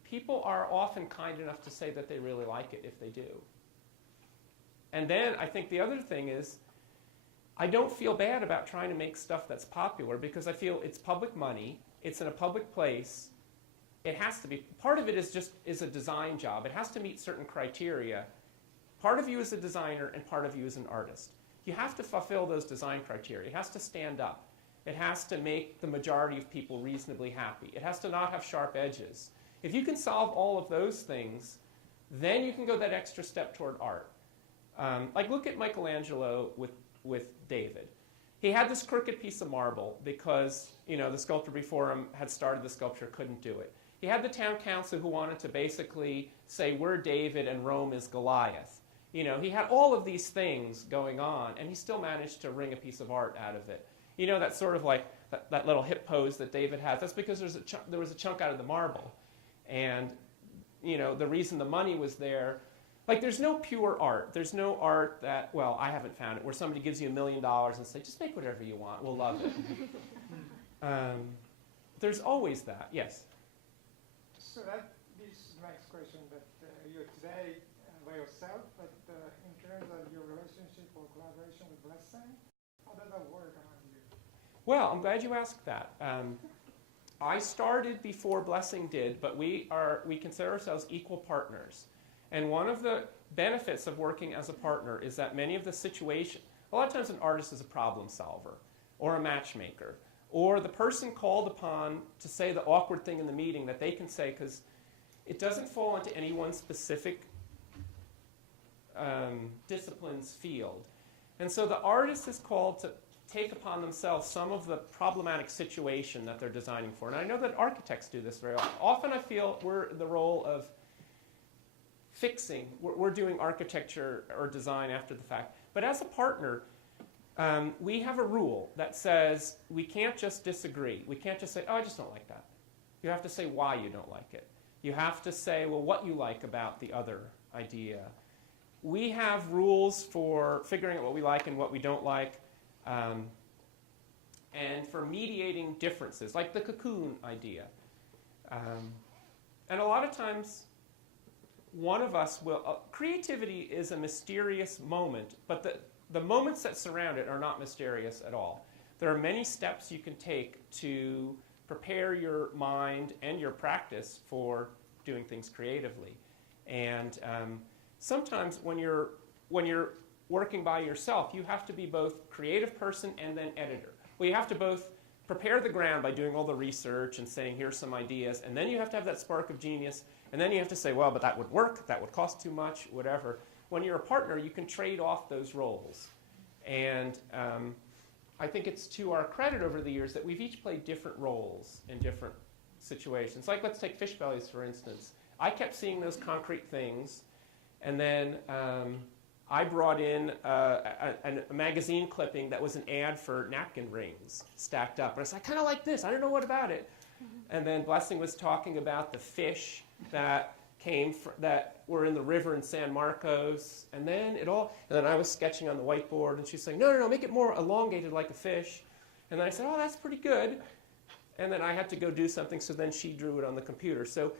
people are often kind enough to say that they really like it if they do. And then I think the other thing is, I don't feel bad about trying to make stuff that's popular because I feel it's public money, it's in a public place. It has to be, part of it is a design job. It has to meet certain criteria. Part of you is a designer and part of you is an artist. You have to fulfill those design criteria. It has to stand up. It has to make the majority of people reasonably happy. It has to not have sharp edges. If you can solve all of those things, then you can go that extra step toward art. Like look at Michelangelo with David. He had this crooked piece of marble because the sculptor before him had started the sculpture, couldn't do it. He had the town council who wanted to basically say, we're David and Rome is Goliath. You know, he had all of these things going on, and he still managed to wring a piece of art out of it. You know, that's sort of like that little hip pose that David has. That's because there was a chunk out of the marble. And, you know, the reason the money was there, like there's no pure art. There's no art that, well, I haven't found it, where somebody gives you $1 million and say, just make whatever you want, we'll love it. There's always that, yes. So that this next question that you're today by yourself, but in terms of your relationship or collaboration with Blessing, how does that work among you? Well, I'm glad you asked that. I started before Blessing did, but we consider ourselves equal partners. And one of the benefits of working as a partner is that many of the situations, a lot of times an artist is a problem solver or a matchmaker, or the person called upon to say the awkward thing in the meeting that they can say, because it doesn't fall into any one specific discipline's field. And so the artist is called to take upon themselves some of the problematic situation that they're designing for. And I know that architects do this very often. Often I feel we're in the role of fixing. We're doing architecture or design after the fact. But as a partner, we have a rule that says we can't just disagree. We can't just say, oh, I just don't like that. You have to say why you don't like it. You have to say, well, what you like about the other idea. We have rules for figuring out what we like and what we don't like, and for mediating differences, like the cocoon idea. And a lot of times, one of us will, creativity is a mysterious moment, but the moments that surround it are not mysterious at all. There are many steps you can take to prepare your mind and your practice for doing things creatively. And sometimes when you're working by yourself, you have to be both creative person and then editor. Well, you have to both prepare the ground by doing all the research and saying, here's some ideas, and then you have to have that spark of genius, and then you have to say, well, but that would work, that would cost too much, whatever. When you're a partner, you can trade off those roles. And I think it's to our credit over the years that we've each played different roles in different situations. Like, let's take fish bellies, for instance. I kept seeing those concrete things, and then I brought in a magazine clipping that was an ad for napkin rings stacked up. And I said, I kind of like this. I don't know what about it. And then Blessing was talking about the fish that that were in the river in San Marcos. And then I was sketching on the whiteboard, and she's saying, no, make it more elongated like a fish. And then I said, oh, that's pretty good. And then I had to go do something, so then she drew it on the computer. So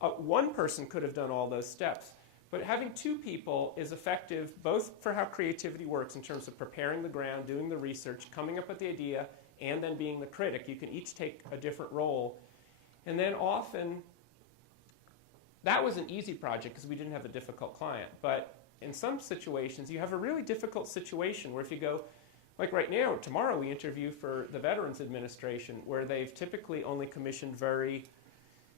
one person could have done all those steps. But having two people is effective both for how creativity works in terms of preparing the ground, doing the research, coming up with the idea, and then being the critic. You can each take a different role. And then often, that was an easy project because we didn't have a difficult client. But in some situations, you have a really difficult situation where if you go, like right now, tomorrow we interview for the Veterans Administration, where they've typically only commissioned very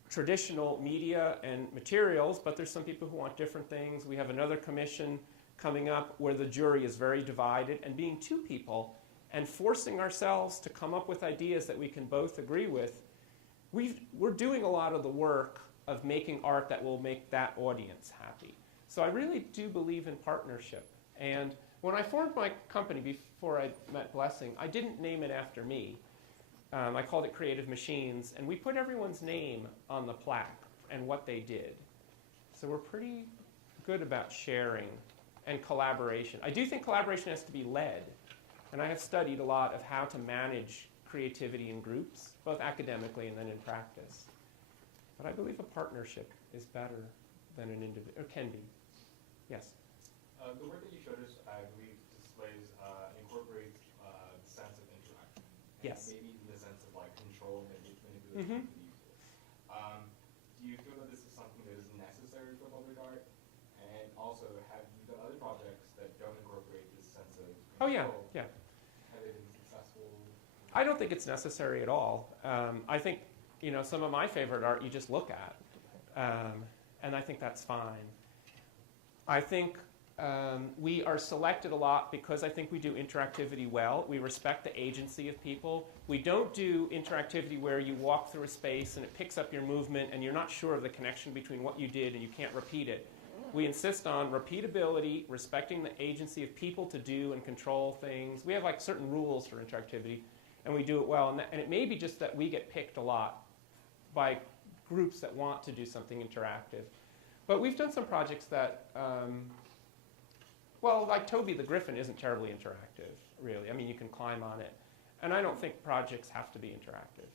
traditional media and materials, but there's some people who want different things. We have another commission coming up where the jury is very divided, and being two people and forcing ourselves to come up with ideas that we can both agree with, we're doing a lot of the work of making art that will make that audience happy. So I really do believe in partnership. And when I formed my company before I met Blessing, I didn't name it after me. I called it Creative Machines, and we put everyone's name on the plaque and what they did. So we're pretty good about sharing and collaboration. I do think collaboration has to be led, and I have studied a lot of how to manage creativity in groups, both academically and then in practice. But I believe a partnership is better than an individual, or can be. Yes? The work that you showed us, I believe, incorporates the sense of interaction. And Yes. maybe the sense of like control and manipulation Mm-hmm. of the user. Do you feel that this is something that is necessary for public art? And also, have you done other projects that don't incorporate this sense of control? Oh, yeah, yeah. Have they been successful? I don't think it's necessary at all. I think, some of my favorite art you just look at, and I think that's fine. I think we are selected a lot because I think we do interactivity well. We respect the agency of people. We don't do interactivity where you walk through a space and it picks up your movement and you're not sure of the connection between what you did and you can't repeat it. We insist on repeatability, respecting the agency of people to do and control things. We have like certain rules for interactivity, and we do it well. And it may be just that we get picked a lot by groups that want to do something interactive. But we've done some projects that, well, like Toby the Griffin isn't terribly interactive, really. I mean, you can climb on it. And I don't think projects have to be interactive.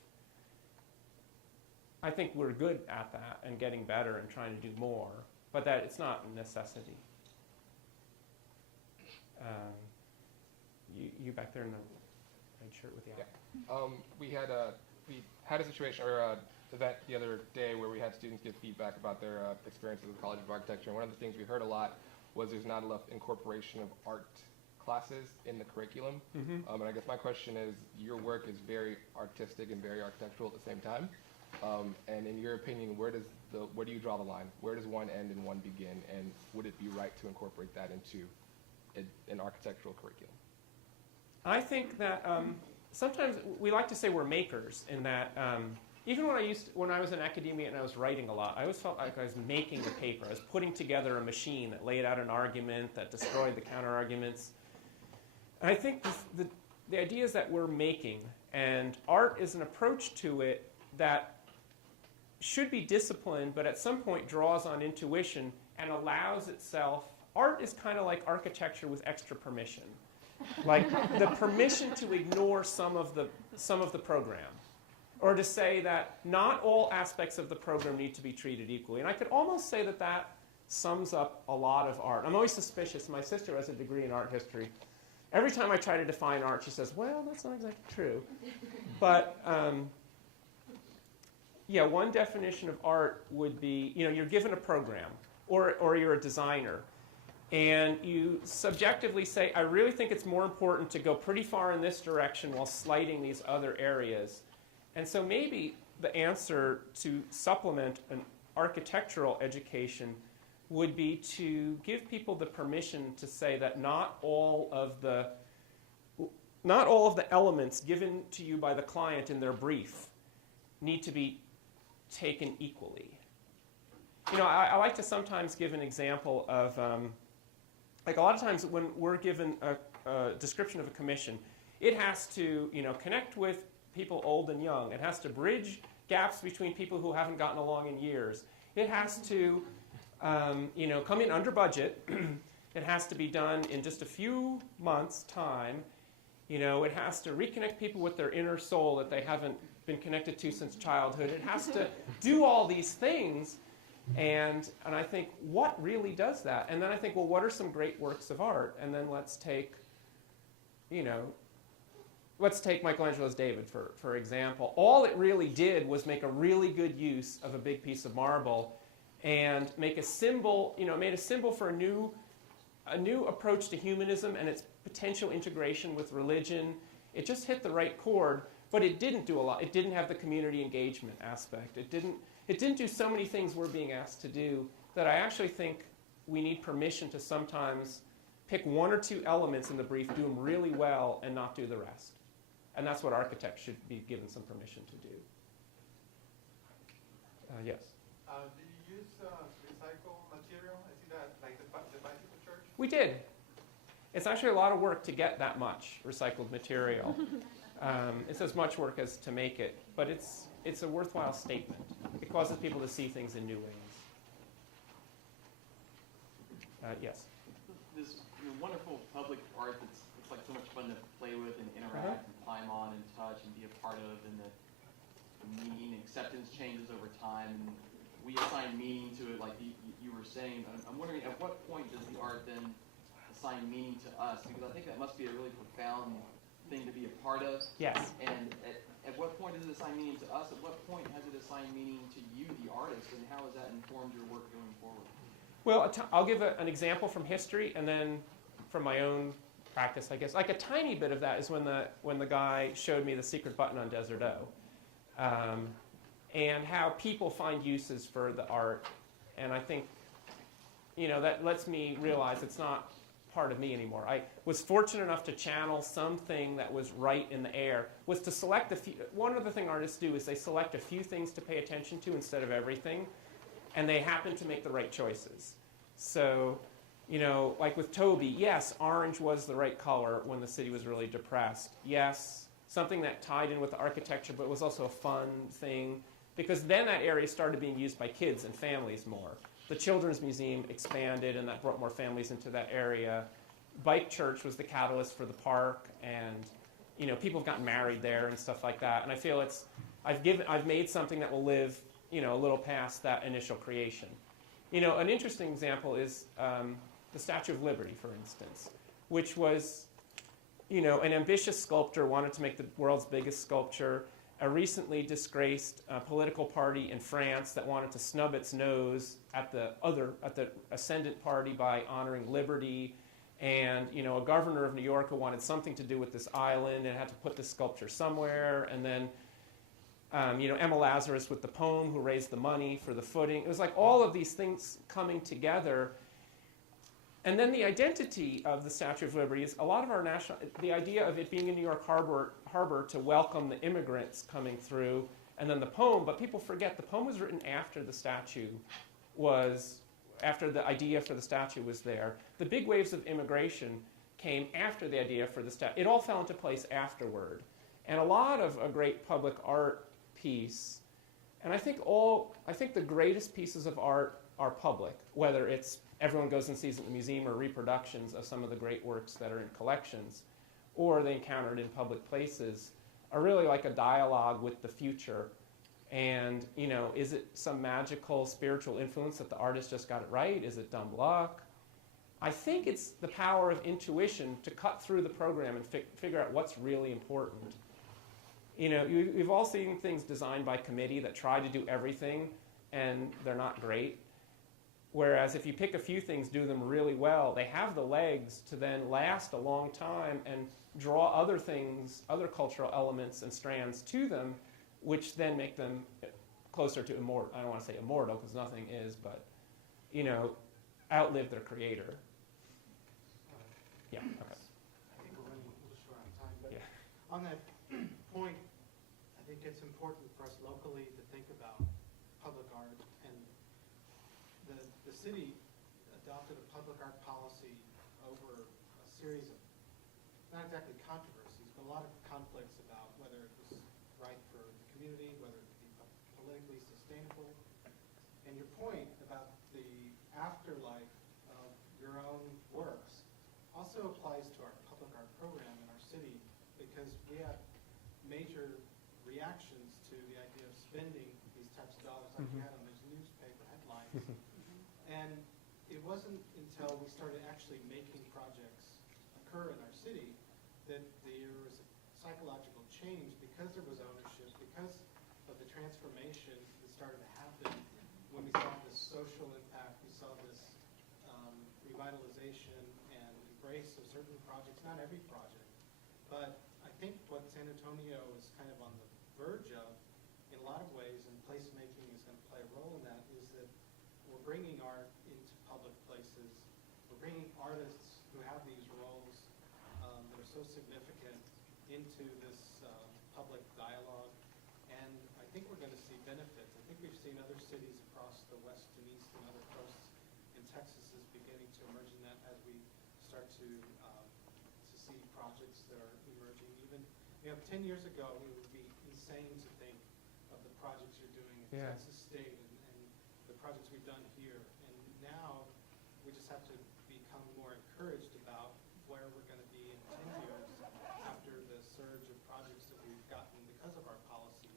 I think we're good at that and getting better and trying to do more, but that it's not a necessity. You back there in the red shirt with the eye. Yeah. We had a situation or an event the other day where we had students give feedback about their experiences with the College of Architecture. And one of the things we heard a lot was there's not enough incorporation of art classes in the curriculum. Mm-hmm. And I guess my question is, your work is very artistic and very architectural at the same time. And in your opinion, where do you draw the line? Where does one end and one begin? And would it be right to incorporate that into an architectural curriculum? I think that sometimes we like to say we're makers in that even when I was in academia and I was writing a lot, I always felt like I was making the paper. I was putting together a machine that laid out an argument, that destroyed the counter-arguments. And I think the idea is that we're making, and art is an approach to it that should be disciplined, but at some point draws on intuition and allows itself. Art is kind of like architecture with extra permission. Like the permission to ignore some of the program, or to say that not all aspects of the program need to be treated equally. And I could almost say that that sums up a lot of art. I'm always suspicious. My sister has a degree in art history. Every time I try to define art, she says, well, that's not exactly true. But yeah, one definition of art would be, you're given a program, or you're a designer, and you subjectively say, I really think it's more important to go pretty far in this direction while slighting these other areas. And so maybe the answer to supplement an architectural education would be to give people the permission to say that not all of the elements given to you by the client in their brief need to be taken equally. I like to sometimes give an example of, like a lot of times when we're given a description of a commission, it has to, connect with people old and young. It has to bridge gaps between people who haven't gotten along in years. It has to, come in under budget. It has to be done in just a few months' time. It has to reconnect people with their inner soul that they haven't been connected to since childhood. It has to do all these things. And I think, what really does that? And then I think, well, what are some great works of art? And then let's take Michelangelo's David, for example. All it really did was make a really good use of a big piece of marble and make a symbol, made a symbol for a new approach to humanism and its potential integration with religion. It just hit the right chord, but it didn't do a lot. It didn't have the community engagement aspect. It didn't do so many things we're being asked to do that I actually think we need permission to sometimes pick one or two elements in the brief, do them really well, and not do the rest. And that's what architects should be given some permission to do. Yes? Do you use recycled material? I see that, like the bicycle church? We did. It's actually a lot of work to get that much recycled material. It's as much work as to make it, but it's a worthwhile statement. It causes people to see things in new ways. Yes? This wonderful public art it's like so much fun to play with and interact and climb on and touch and be a part of, and the meaning acceptance changes over time, and we assign meaning to it like you were saying. I'm wondering, at what point does the art then assign meaning to us? Because I think that must be a really profound thing to be a part of. Yes. And at what point does it assign meaning to us? At what point has it assigned meaning to you, the artist, and how has that informed your work going forward? Well, I'll give an example from history and then from my own practice, I guess. Like a tiny bit of that is when the guy showed me the secret button on Desert O, and how people find uses for the art. And I think that lets me realize it's not part of me anymore. I was fortunate enough to channel something that was right in the air, was to select a few. One other thing artists do is they select a few things to pay attention to instead of everything, and they happen to make the right choices. So, like with Toby, yes, orange was the right color when the city was really depressed. Yes, something that tied in with the architecture, but was also a fun thing, because then that area started being used by kids and families more. The Children's Museum expanded, and that brought more families into that area. Bike Church was the catalyst for the park, and people have gotten married there and stuff like that. And I feel I've made something that will live, a little past that initial creation. An interesting example is the Statue of Liberty, for instance, which was, an ambitious sculptor wanted to make the world's biggest sculpture. A recently disgraced political party in France that wanted to snub its nose at the ascendant party by honoring liberty, and a governor of New York who wanted something to do with this island and had to put this sculpture somewhere, and then Emma Lazarus with the poem who raised the money for the footing. It was like all of these things coming together. And then the identity of the Statue of Liberty is a lot of our the idea of it being in New York Harbor to welcome the immigrants coming through, and then the poem, but people forget the poem was written after the idea for the statue was there. The big waves of immigration came after the idea for the statue. It all fell into place afterward. And a lot of a great public art piece, and I think the greatest pieces of art are public, whether it's everyone goes and sees it in the museum or reproductions of some of the great works that are in collections, or they encountered in public places, are really like a dialogue with the future. And, is it some magical spiritual influence that the artist just got it right? Is it dumb luck? I think it's the power of intuition to cut through the program and figure out what's really important. We've all seen things designed by committee that try to do everything, and they're not great. Whereas if you pick a few things, do them really well, they have the legs to then last a long time and draw other things, other cultural elements and strands to them, which then make them closer to immortal. I don't want to say immortal because nothing is, but, outlive their creator. Yeah, okay. I think we're running a little short on time, but Yeah. on that point, I think it's important for us locally to think about public art. And the city adopted a public art policy over a series of, not exactly controversies, but a lot of conflicts about whether it was right for the community, whether it could be politically sustainable. And your point about the afterlife of your own works also applies to our public art program in our city, because we have major reactions to the idea of spending these types of dollars like we had on those newspaper headlines. And it wasn't until we started actually making projects occur in our city that there was a psychological change, because there was ownership, because of the transformation that started to happen when we saw this social impact, we saw this revitalization and embrace of certain projects, not every project. But I think what San Antonio is kind of on the verge of, in a lot of ways, and placemaking is going to play a role in that, is that we're bringing art into public places. We're bringing artists who have these roles that are so significant into this public dialogue. And I think we're going to see benefits. I think we've seen other cities across the west and east and other coasts in Texas is beginning to emerge in that as we start to see projects that are emerging. Even 10 years ago, it would be insane to think of the projects you're doing in Texas State and the projects we've done here. And now we just have to become more encouraged about where we're going to be in 10 years after the surge of projects that we've gotten because of our policy.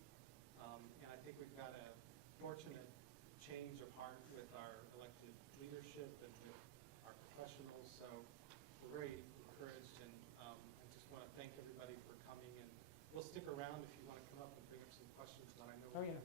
And I think we've got a fortunate change of heart with our elected leadership and with our professionals. So we're very encouraged, and I just want to thank everybody for coming. And we'll stick around if you want to come up and bring up some questions, but I know we have